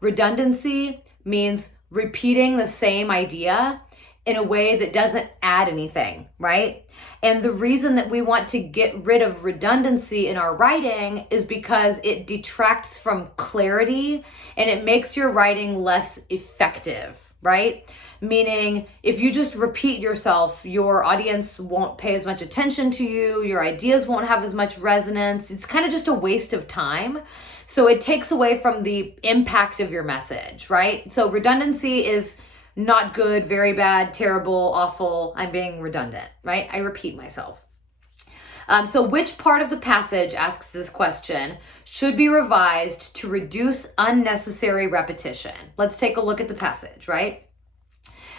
Redundancy means repeating the same idea in a way that doesn't add anything, right? And the reason that we want to get rid of redundancy in our writing is because it detracts from clarity and it makes your writing less effective, right? Meaning, if you just repeat yourself, your audience won't pay as much attention to you, your ideas won't have as much resonance. It's kind of just a waste of time. So it takes away from the impact of your message, right? So redundancy is not good, very bad, terrible, awful. I'm being redundant, right? I repeat myself. So which part of the passage asks this question should be revised to reduce unnecessary repetition? Let's take a look at the passage, right?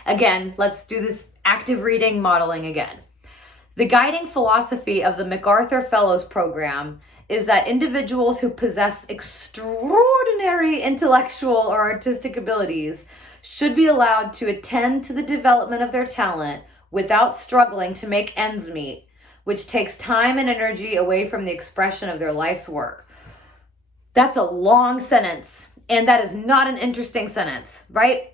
Again, let's do this active reading modeling again. The guiding philosophy of the MacArthur Fellows Program is that individuals who possess extraordinary intellectual or artistic abilities should be allowed to attend to the development of their talent without struggling to make ends meet, which takes time and energy away from the expression of their life's work. That's a long sentence, and that is not an interesting sentence, right?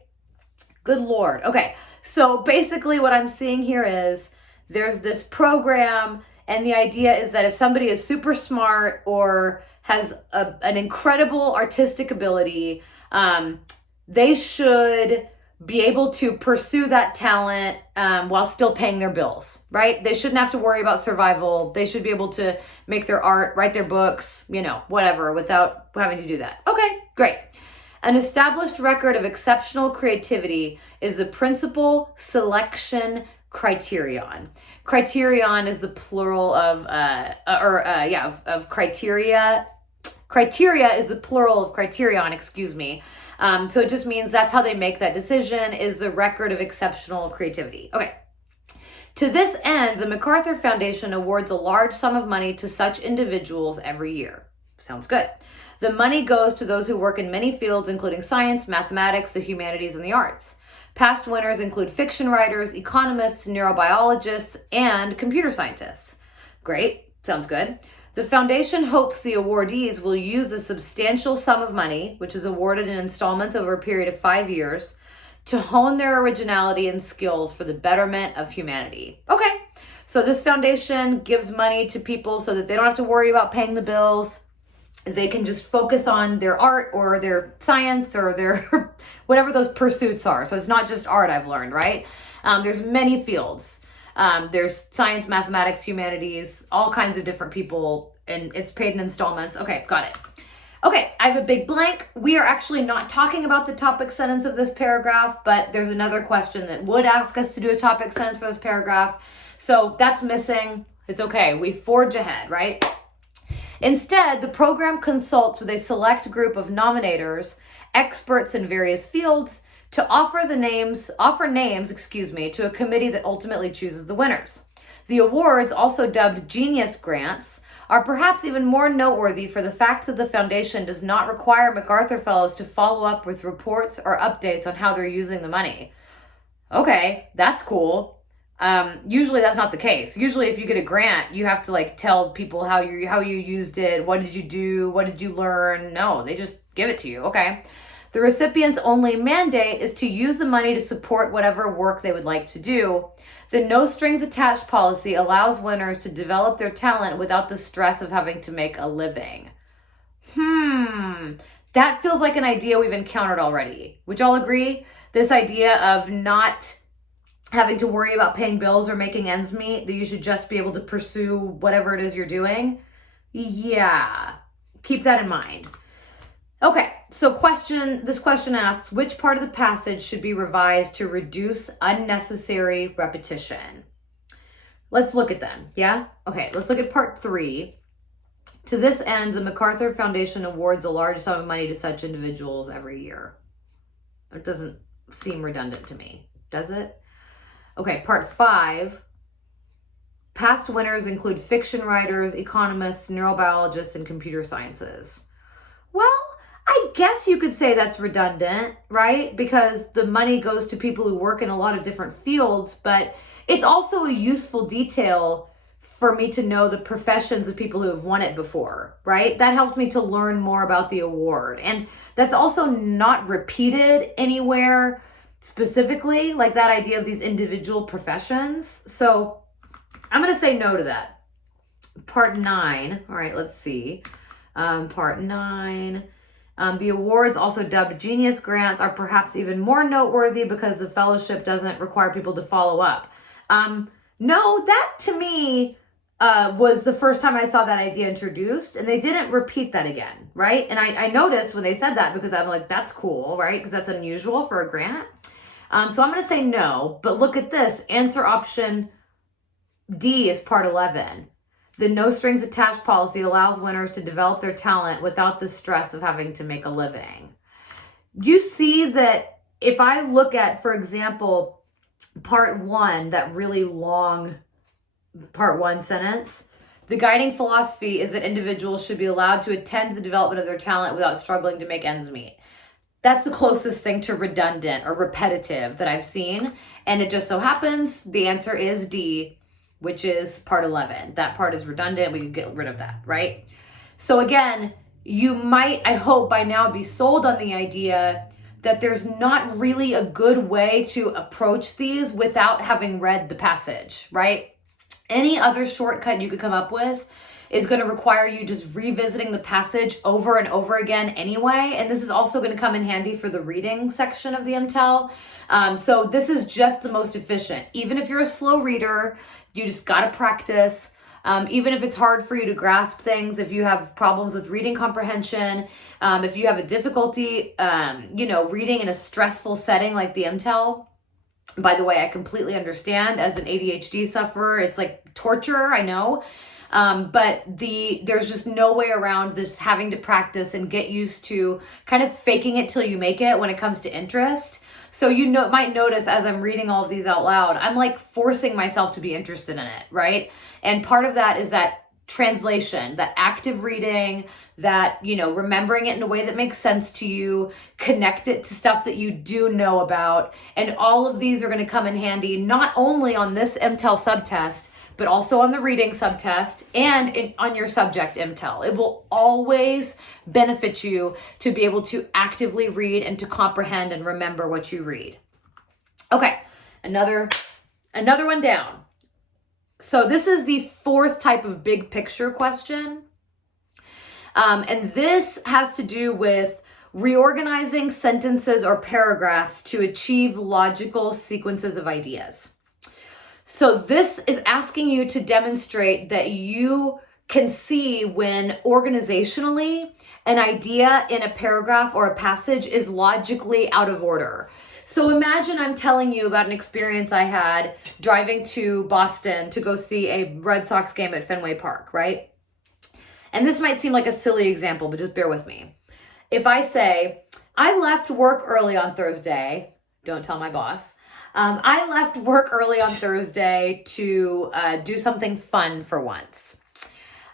Good Lord. Okay, so basically what I'm seeing here is there's this program, and the idea is that if somebody is super smart or has an incredible artistic ability, they should be able to pursue that talent while still paying their bills, right? They shouldn't have to worry about survival. They should be able to make their art, write their books, whatever, without having to do that. Okay, great. An established record of exceptional creativity is the principal selection criterion. Criterion is the plural of criteria. Criteria is the plural of criterion, excuse me. So it just means that's how they make that decision, is the record of exceptional creativity. Okay. To this end, the MacArthur Foundation awards a large sum of money to such individuals every year. Sounds good. The money goes to those who work in many fields, including science, mathematics, the humanities, and the arts. Past winners include fiction writers, economists, neurobiologists, and computer scientists. Great. Sounds good. The foundation hopes the awardees will use the substantial sum of money, which is awarded in installments over a period of 5 years, to hone their originality and skills for the betterment of humanity. Okay, so this foundation gives money to people so that they don't have to worry about paying the bills. They can just focus on their art or their science or their whatever those pursuits are. So it's not just art, I've learned, right? There's many fields. There's science, mathematics, humanities, all kinds of different people, and it's paid in installments. Okay, got it. Okay, I have a big blank. We are actually not talking about the topic sentence of this paragraph, but there's another question that would ask us to do a topic sentence for this paragraph. So that's missing. It's okay. We forge ahead, right? Instead, the program consults with a select group of nominators, experts in various fields, to offer names to a committee that ultimately chooses the winners. The awards, also dubbed Genius Grants, are perhaps even more noteworthy for the fact that the foundation does not require MacArthur Fellows to follow up with reports or updates on how they're using the money. Okay, that's cool. Usually that's not the case. Usually if you get a grant, you have to tell people how you used it, what did you do, what did you learn? No, they just give it to you. Okay. The recipient's only mandate is to use the money to support whatever work they would like to do. The no strings attached policy allows winners to develop their talent without the stress of having to make a living. That feels like an idea we've encountered already. Would y'all agree? This idea of not having to worry about paying bills or making ends meet, that you should just be able to pursue whatever it is you're doing? Yeah, keep that in mind. Okay, so this question asks, which part of the passage should be revised to reduce unnecessary repetition? Let's look at them, yeah? Okay, let's look at part 3. To this end, the MacArthur Foundation awards a large sum of money to such individuals every year. It doesn't seem redundant to me, does it? Okay, part 5. Past winners include fiction writers, economists, neurobiologists, and computer sciences. Well, I guess you could say that's redundant, right? Because the money goes to people who work in a lot of different fields, but it's also a useful detail for me to know the professions of people who have won it before, right? That helped me to learn more about the award. And that's also not repeated anywhere specifically, like that idea of these individual professions. So I'm going to say no to that. Part 9. All right, let's see. Part 9. The awards, also dubbed Genius Grants, are perhaps even more noteworthy because the fellowship doesn't require people to follow up. No, that to me was the first time I saw that idea introduced, and they didn't repeat that again, right? And I noticed when they said that because I'm like, that's cool, right? Because that's unusual for a grant. So I'm going to say no, but look at this. Answer option D is part 11. The no strings attached policy allows winners to develop their talent without the stress of having to make a living. You see that if I look at, for example, part 1, that really long part 1 sentence, the guiding philosophy is that individuals should be allowed to attend to the development of their talent without struggling to make ends meet. That's the closest thing to redundant or repetitive that I've seen. And it just so happens the answer is D, which is part 11. That part is redundant. We can get rid of that, right? So again, you might, I hope by now, be sold on the idea that there's not really a good way to approach these without having read the passage, right? Any other shortcut you could come up with is going to require you just revisiting the passage over and over again anyway. And this is also going to come in handy for the reading section of the MTEL. So this is just the most efficient. Even if you're a slow reader, you just got to practice. Even if it's hard for you to grasp things, if you have problems with reading comprehension, if you have a difficulty, reading in a stressful setting like the MTEL. By the way, I completely understand. As an ADHD sufferer, it's like torture, I know. But there's just no way around this having to practice and get used to kind of faking it till you make it when it comes to interest. So might notice as I'm reading all of these out loud, I'm like forcing myself to be interested in it, right? And part of that is that translation, that active reading, that, remembering it in a way that makes sense to you, connect it to stuff that you do know about. And all of these are going to come in handy, not only on this MTEL subtest, but also on the reading subtest and on your subject MTEL. It will always benefit you to be able to actively read and to comprehend and remember what you read. Okay, another one down. So this is the fourth type of big picture question. And this has to do with reorganizing sentences or paragraphs to achieve logical sequences of ideas. So this is asking you to demonstrate that you can see when organizationally an idea in a paragraph or a passage is logically out of order. So imagine I'm telling you about an experience I had driving to Boston to go see a Red Sox game at Fenway Park, right? And this might seem like a silly example, but just bear with me. If I say, I left work early on Thursday, don't tell my boss, I left work early on Thursday to do something fun for once.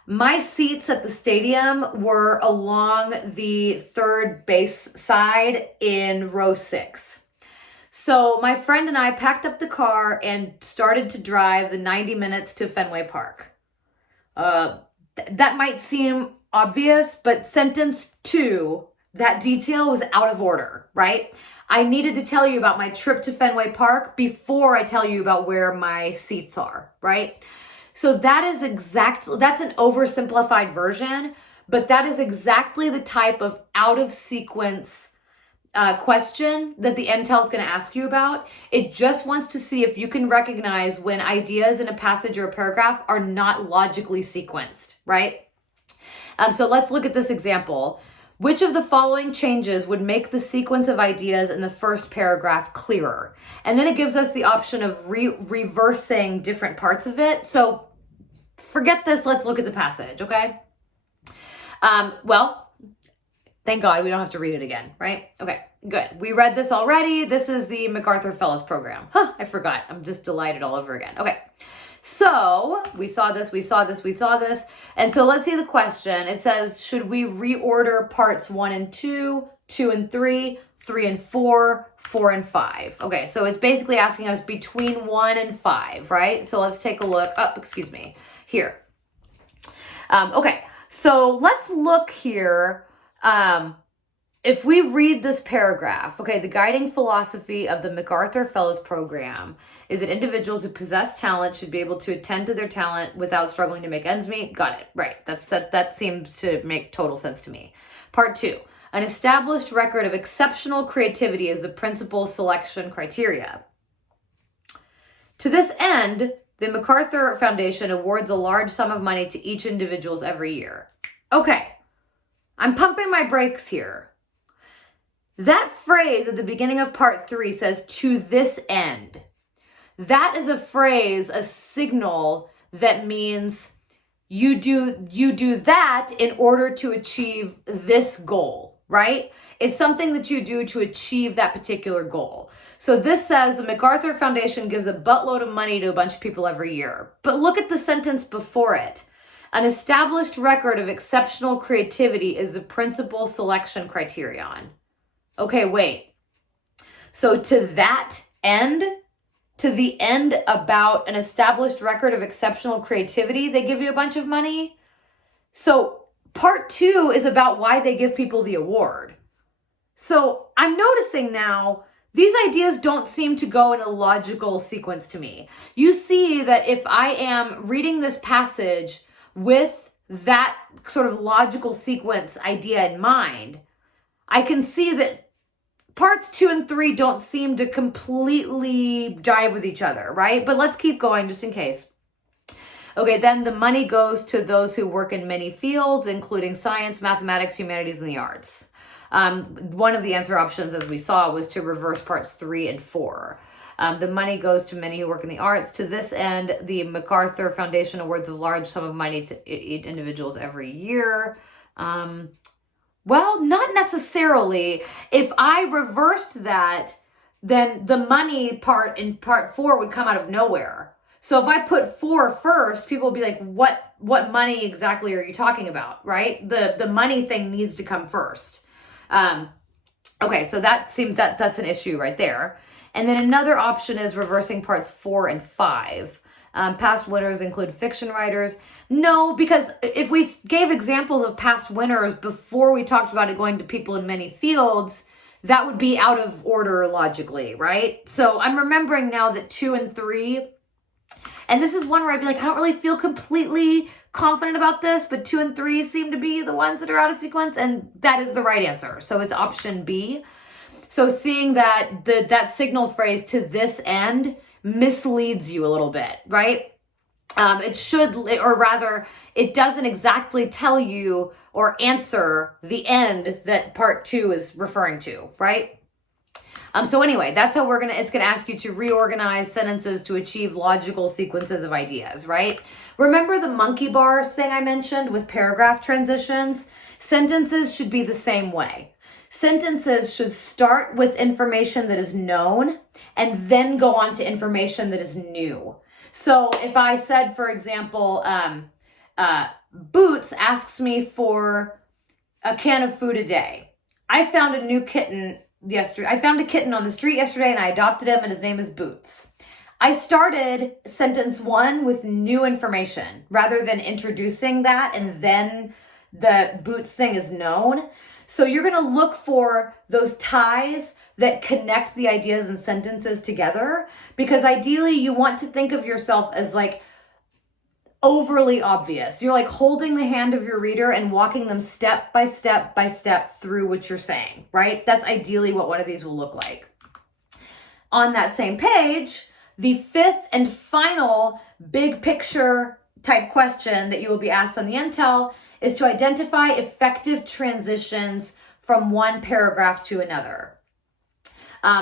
My seats at the stadium were along the third base side in row 6. So my friend and I packed up the car and started to drive the 90 minutes to Fenway Park. That might seem obvious, but sentence 2, that detail was out of order, right? I needed to tell you about my trip to Fenway Park before I tell you about where my seats are, right? So that's an oversimplified version, but that is exactly the type of out of sequence question that the MTEL is going to ask you about. It just wants to see if you can recognize when ideas in a passage or a paragraph are not logically sequenced, right? So let's look at this example. Which of the following changes would make the sequence of ideas in the first paragraph clearer? And then it gives us the option of reversing different parts of it. So forget this, let's look at the passage, okay? Well, thank God we don't have to read it again, right? Okay, good. We read this already. This is the MacArthur Fellows Program. I forgot. I'm just delighted all over again. Okay. So we saw this. And so let's see the question. It says, should we reorder parts 1 and 2, 2 and 3, 3 and 4, 4 and 5? Okay, so it's basically asking us between 1 and 5, right? So let's take a look. Here. Okay, so let's look here. If we read this paragraph, okay, the guiding philosophy of the MacArthur Fellows Program is that individuals who possess talent should be able to attend to their talent without struggling to make ends meet. Got it. Right. That seems to make total sense to me. Part 2. An established record of exceptional creativity is the principal selection criteria. To this end, the MacArthur Foundation awards a large sum of money to each individual every year. Okay. I'm pumping my brakes here. That phrase at the beginning of part 3 says, to this end. That is a phrase, a signal that means you do that in order to achieve this goal, right? It's something that you do to achieve that particular goal. So this says the MacArthur Foundation gives a buttload of money to a bunch of people every year. But look at the sentence before it. An established record of exceptional creativity is the principal selection criterion. Okay, wait. So to that end, to the end about an established record of exceptional creativity, they give you a bunch of money? So part 2 is about why they give people the award. So I'm noticing now, these ideas don't seem to go in a logical sequence to me. You see that if I am reading this passage with that sort of logical sequence idea in mind, I can see that parts 2 and 3 don't seem to completely jive with each other, right? But let's keep going just in case. Okay, then the money goes to those who work in many fields, including science, mathematics, humanities, and the arts. One of the answer options, as we saw, was to reverse parts 3 and 4. The money goes to many who work in the arts. To this end, the MacArthur Foundation awards a large sum of money to individuals every year. Well, not necessarily. If I reversed that, then the money part in part 4 would come out of nowhere. So if I put 4 first, people will be like, what money exactly are you talking about, right? The money thing needs to come first. Okay, so that's an issue right there. And then another option is reversing parts 4 and 5. Past winners include fiction writers. No, because if we gave examples of past winners before we talked about it going to people in many fields, that would be out of order logically, right? So I'm remembering now that 2 and 3, and this is one where I'd be like, I don't really feel completely confident about this, but 2 and 3 seem to be the ones that are out of sequence, and that is the right answer. So it's option B. So seeing that that signal phrase "to this end" misleads you a little bit, right? It should, or rather, it doesn't exactly tell you or answer the end that part 2 is referring to, right? So anyway, that's how it's gonna ask you to reorganize sentences to achieve logical sequences of ideas, right? Remember the monkey bars thing I mentioned with paragraph transitions? Sentences should be the same way. Sentences should start with information that is known and then go on to information that is new. So if I said, for example, Boots asks me for a can of food a day. I found a new kitten yesterday. I found a kitten on the street yesterday and I adopted him and his name is Boots. I started sentence 1 with new information rather than introducing that and then the Boots thing is known. So you're going to look for those ties that connect the ideas and sentences together, because ideally you want to think of yourself as like overly obvious. You're like holding the hand of your reader and walking them step by step by step through what you're saying, right? That's ideally what one of these will look like. On that same page, the 5th and final big picture type question that you will be asked on the MTEL is to identify effective transitions from one paragraph to another.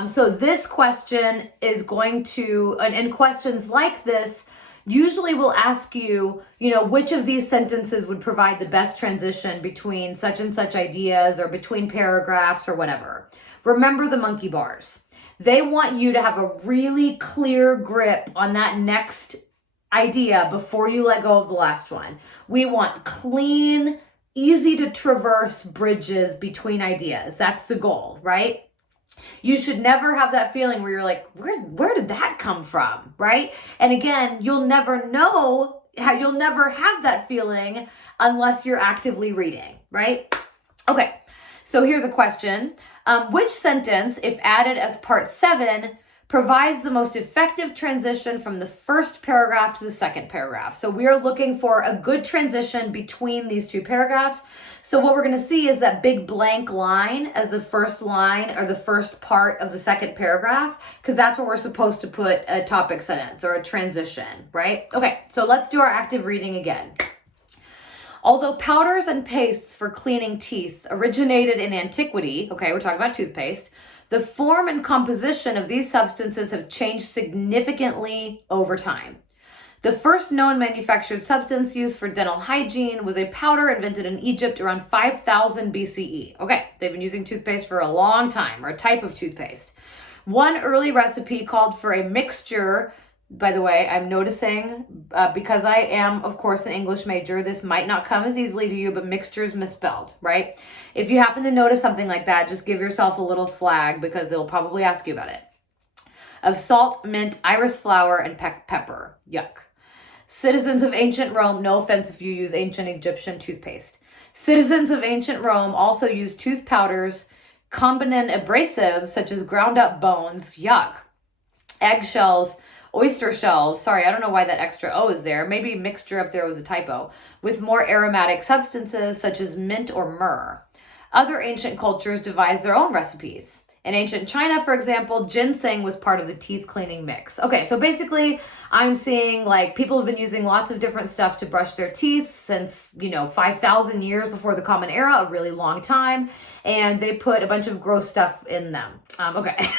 So this question is going to, and questions like this usually will ask you, which of these sentences would provide the best transition between such and such ideas or between paragraphs or whatever. Remember the monkey bars. They want you to have a really clear grip on that next idea before you let go of the last one. We want clean, easy to traverse bridges between ideas. That's the goal, right? You should never have that feeling where you're like, where did that come from, right? And again, you'll never know how, you'll never have that feeling unless you're actively reading, right? Okay, so here's a question. Which sentence, if added as part 7, provides the most effective transition from the first paragraph to the second paragraph? So we are looking for a good transition between these two paragraphs. So what we're going to see is that big blank line as the first line or the first part of the second paragraph, because that's where we're supposed to put a topic sentence or a transition, right? Okay, so let's do our active reading again. Although powders and pastes for cleaning teeth originated in antiquity, okay, we're talking about toothpaste, the form and composition of these substances have changed significantly over time. The first known manufactured substance used for dental hygiene was a powder invented in Egypt around 5000 BCE. Okay, they've been using toothpaste for a long time, or a type of toothpaste. One early recipe called for a mixture. By the way, I'm noticing, because I am, of course, an English major, this might not come as easily to you, but mixture is misspelled, right? If you happen to notice something like that, just give yourself a little flag because they'll probably ask you about it. Of salt, mint, iris flower, and pepper. Yuck. Citizens of ancient Rome, no offense if you use ancient Egyptian toothpaste. Citizens of ancient Rome also used tooth powders, combinant abrasives such as ground up bones, yuck, eggshells, oyster shells, sorry, I don't know why that extra O is there, maybe mixture up there was a typo, with more aromatic substances such as mint or myrrh. Other ancient cultures devised their own recipes. In ancient China, for example, ginseng was part of the teeth cleaning mix. Okay, so basically I'm seeing like people have been using lots of different stuff to brush their teeth since, 5,000 years before the Common Era, a really long time, and they put a bunch of gross stuff in them. Okay.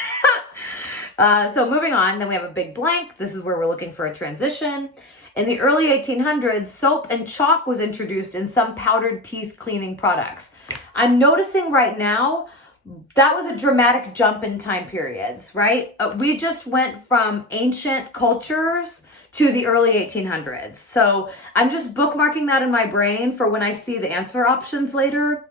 So moving on, then we have a big blank. This is where we're looking for a transition. In the early 1800s, soap and chalk was introduced in some powdered teeth cleaning products. I'm noticing right now, that was a dramatic jump in time periods, right? We just went from ancient cultures to the early 1800s. So I'm just bookmarking that in my brain for when I see the answer options later.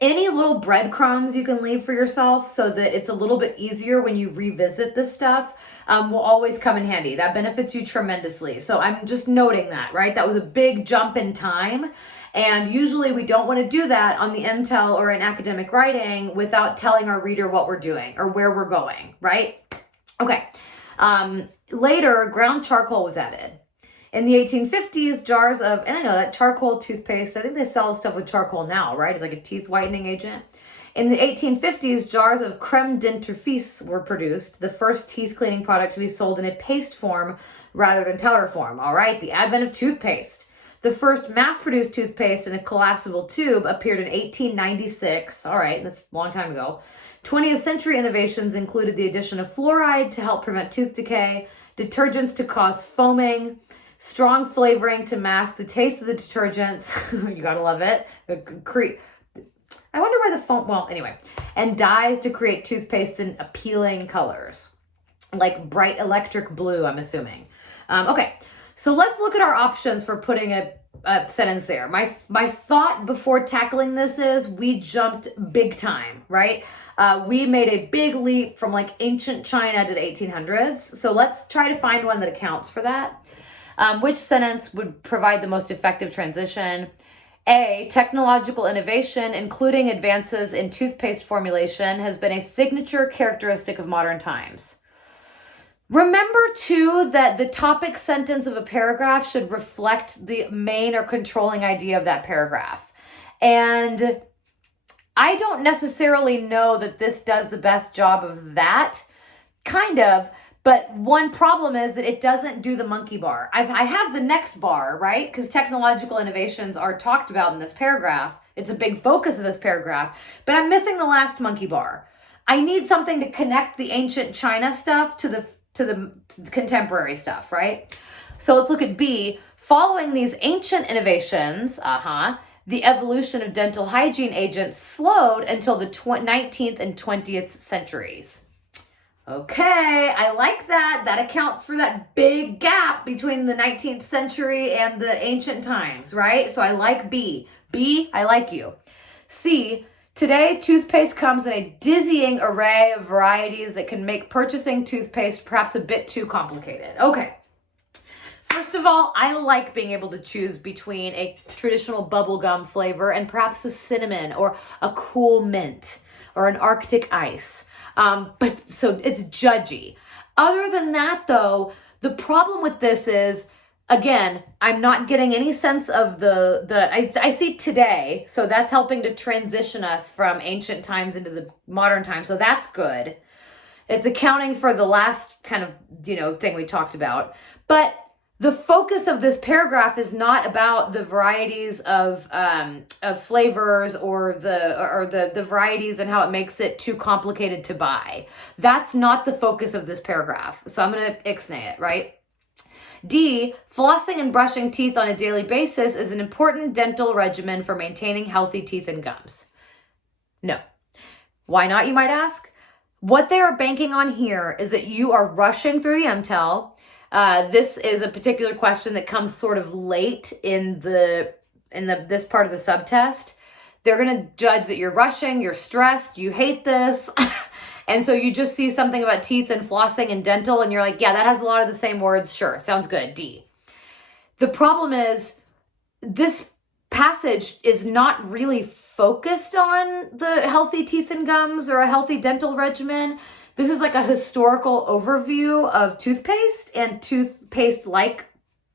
Any little breadcrumbs you can leave for yourself so that it's a little bit easier when you revisit this stuff will always come in handy. That benefits you tremendously. So I'm just noting that, right? That was a big jump in time. And usually we don't want to do that on the MTEL or in academic writing without telling our reader what we're doing or where we're going, right? Okay. Later, ground charcoal was added. In the 1850s, jars of, and I know that charcoal toothpaste, I think they sell stuff with charcoal now, right? It's like a teeth whitening agent. In the 1850s, jars of creme dentifrice were produced, the first teeth cleaning product to be sold in a paste form rather than powder form, all right? The advent of toothpaste. The first mass-produced toothpaste in a collapsible tube appeared in 1896. All right, that's a long time ago. 20th century innovations included the addition of fluoride to help prevent tooth decay, detergents to cause foaming, strong flavoring to mask the taste of the detergents. You gotta love it. I wonder why the foam, well, anyway. And dyes to create toothpaste in appealing colors, like bright electric blue, I'm assuming. Okay. So let's look at our options for putting a sentence there. My thought before tackling this is we jumped big time, right? We made a big leap from like ancient China to the 1800s. So let's try to find one that accounts for that. Which sentence would provide the most effective transition? A, technological innovation, including advances in toothpaste formulation, has been a signature characteristic of modern times. Remember, too, that the topic sentence of a paragraph should reflect the main or controlling idea of that paragraph. And I don't necessarily know that this does the best job of that, kind of, but one problem is that it doesn't do the monkey bar. I have the next bar, right? Because technological innovations are talked about in this paragraph. It's a big focus of this paragraph, but I'm missing the last monkey bar. I need something to connect the ancient China stuff to the contemporary stuff, right? So let's look at B. Following these ancient innovations, the evolution of dental hygiene agents slowed until the 19th and 20th centuries. Okay, I like that. That accounts for that big gap between the 19th century and the ancient times, right? So I like B. B, I like you. C, today, toothpaste comes in a dizzying array of varieties that can make purchasing toothpaste perhaps a bit too complicated. Okay. First of all, I like being able to choose between a traditional bubblegum flavor and perhaps a cinnamon or a cool mint or an Arctic ice. But so it's judgy. Other than that, though, the problem with this is, again, I'm not getting any sense of I see today, so that's helping to transition us from ancient times into the modern time, so that's good. It's accounting for the last kind of, thing we talked about. But the focus of this paragraph is not about the varieties of flavors or the varieties and how it makes it too complicated to buy. That's not the focus of this paragraph. So I'm going to ixnay it, right? D, flossing and brushing teeth on a daily basis is an important dental regimen for maintaining healthy teeth and gums. No. Why not, you might ask? What they are banking on here is that you are rushing through the MTEL. This is a particular question that comes sort of late in this part of the subtest. They're going to judge that you're rushing, you're stressed, you hate this. And so you just see something about teeth and flossing and dental and you're like, yeah, that has a lot of the same words. Sure, sounds good. D. The problem is this passage is not really focused on the healthy teeth and gums or a healthy dental regimen. This is like a historical overview of toothpaste and toothpaste-like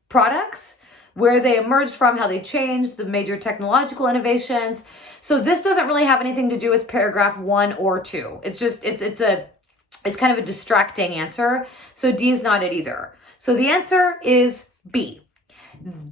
products, where they emerged from, how they changed, the major technological innovations. So this doesn't really have anything to do with paragraph 1 or 2. It's just, it's kind of a distracting answer. So D is not it either. So the answer is B.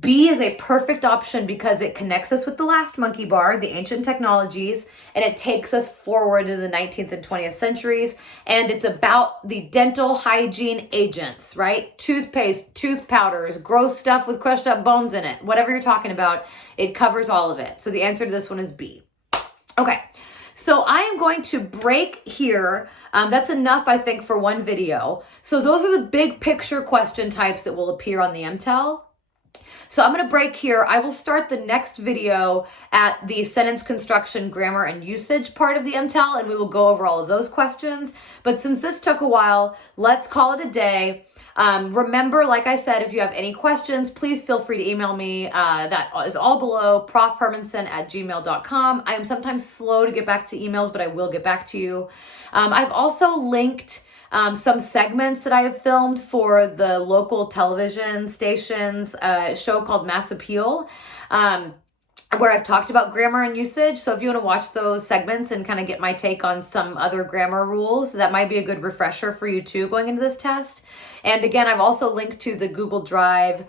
B is a perfect option because it connects us with the last monkey bar, the ancient technologies, and it takes us forward to the 19th and 20th centuries. And it's about the dental hygiene agents, right? Toothpaste, tooth powders, gross stuff with crushed up bones in it, whatever you're talking about, it covers all of it. So the answer to this one is B. Okay. So I am going to break here. That's enough, I think, for one video. So those are the big picture question types that will appear on the MTEL. So I'm going to break here. I will start the next video at the sentence construction, grammar, and usage part of the MTEL, and we will go over all of those questions. But since this took a while, let's call it a day. Remember, like I said, if you have any questions, please feel free to email me. That is all below, profhermansen@gmail.com. I am sometimes slow to get back to emails, but I will get back to you. I've also linked some segments that I have filmed for the local television station's show called Mass Appeal, where I've talked about grammar and usage. So if you want to watch those segments and kind of get my take on some other grammar rules, that might be a good refresher for you too going into this test. And again, I've also linked to the Google Drive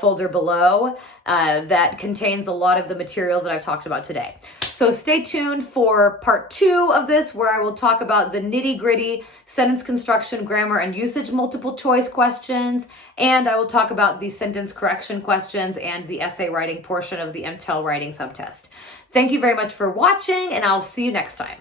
folder below that contains a lot of the materials that I've talked about today. So stay tuned for part 2 of this, where I will talk about the nitty-gritty sentence construction, grammar, and usage multiple choice questions, and I will talk about the sentence correction questions and the essay writing portion of the MTEL writing subtest. Thank you very much for watching, and I'll see you next time.